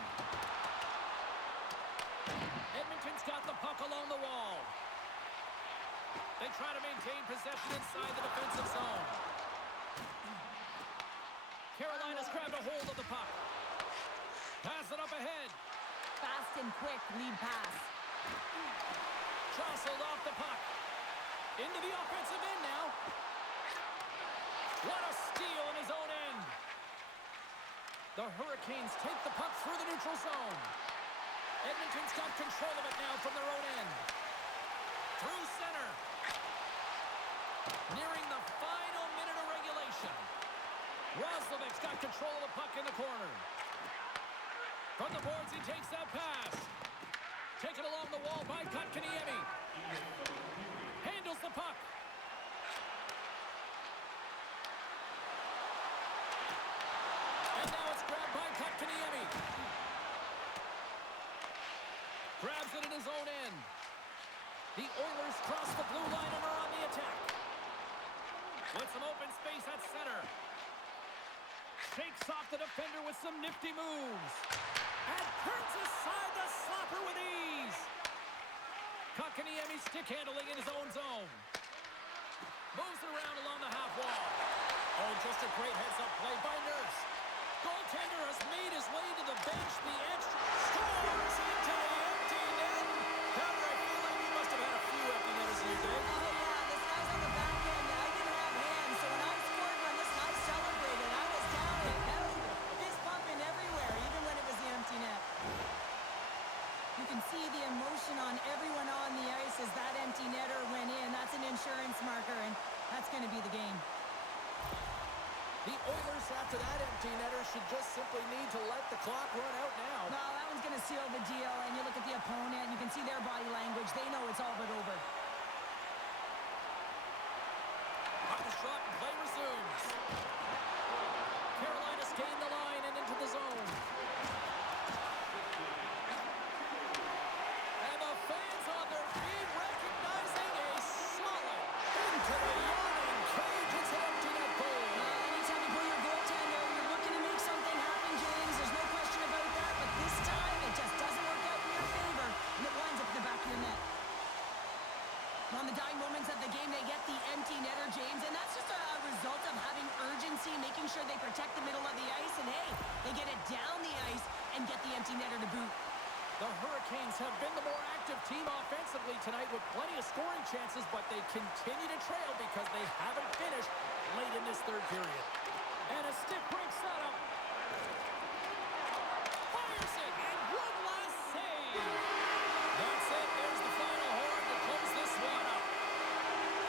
Edmonton's got the puck along the wall. They try to maintain possession inside the defensive zone. Carolina's grabbed a hold of the puck. Pass it up ahead. Fast and quick lead pass. Jostled off the puck. Into the offensive end now. What a steal in his own end. The Hurricanes take the puck through the neutral zone. Edmonton's got control of it now from their own end. Through center. Nearing the final minute of regulation. Roslovic's got control of the puck in the corner. From the boards, he takes that pass. Taken along the wall by Kotkaniemi. Handles the puck. And now it's grabbed by Kotkaniemi. Grabs it in his own end. The Oilers cross the blue line and are on the attack. With some open space at center. Shakes off the defender with some nifty moves. And turns aside the slapper with ease. Kotkaniemi stick handling in his own zone. Moves it around along the half wall. Oh, just a great heads-up play by Nurse. Goaltender has made his way to the bench. The extra scores into the empty net. Connor, I feel like you must have had a few empty netters in your day. Oh, yeah, this guy's on the back end. I didn't have hands, so when I scored one, this guy celebrated. I was down and out, fist pumping every You can see the emotion on everyone on the ice as that empty netter went in. That's an insurance marker, and that's going to be the game. The Oilers, after that empty netter, should just simply need to let the clock run out now. Well, that one's going to seal the deal, and you look at the opponent, and you can see their body language. They know it's all but over. On the shot, and play resumes. Carolina's gained the line and into the zone. And the fans on their feet recognizing a solid into the yawning cage. It's an empty net goal. Anytime you pull your goaltender, you're looking to make something happen, James. There's no question about that, but this time it just doesn't work out in your favor, and it winds up in the back of your net. On the dying moments of the game, they get the empty netter, James, and that's just a result of having urgency, making sure they protect the middle of the ice, and hey, they get it down the ice and get the empty netter to boot. The Hurricanes have been the more active team offensively tonight with plenty of scoring chances, but they continue to trail because they haven't finished late in this third period. And a stiff break setup. Fires it, and one last save. That's it. There's the final horn to close this one up.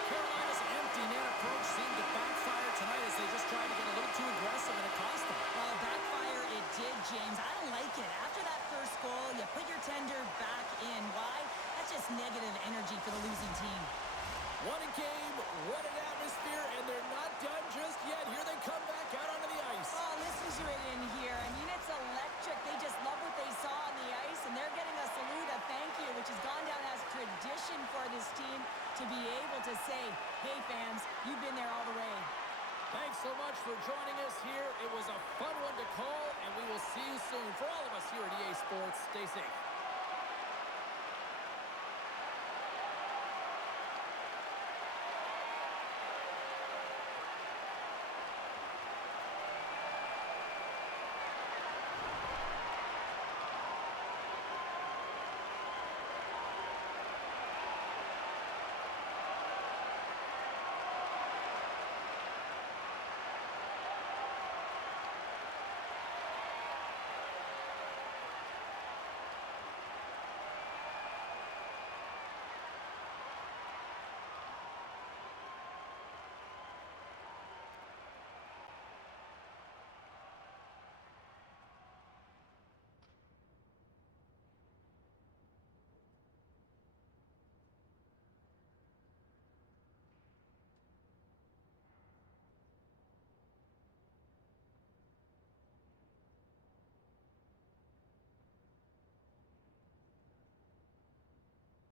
Carolina's empty net approach seemed to backfire tonight as they just tried to get a little too aggressive, and it cost them. Well, backfire it did, James. I don't like it. After that first goal, you put your tender back in. Why? That's just negative energy for the losing team. What a game, what an atmosphere, and they're not done just yet. Here they come back out onto the ice. Oh, listen to it in here. I mean, it's electric. They just love what they saw on the ice, and they're getting a salute, a thank you, which has gone down as tradition for this team to be able to say, hey, fans, you've been there all the way. Thanks so much for joining us here. It was a fun one to call, and we will see you soon. For all of us here at EA Sports, stay safe.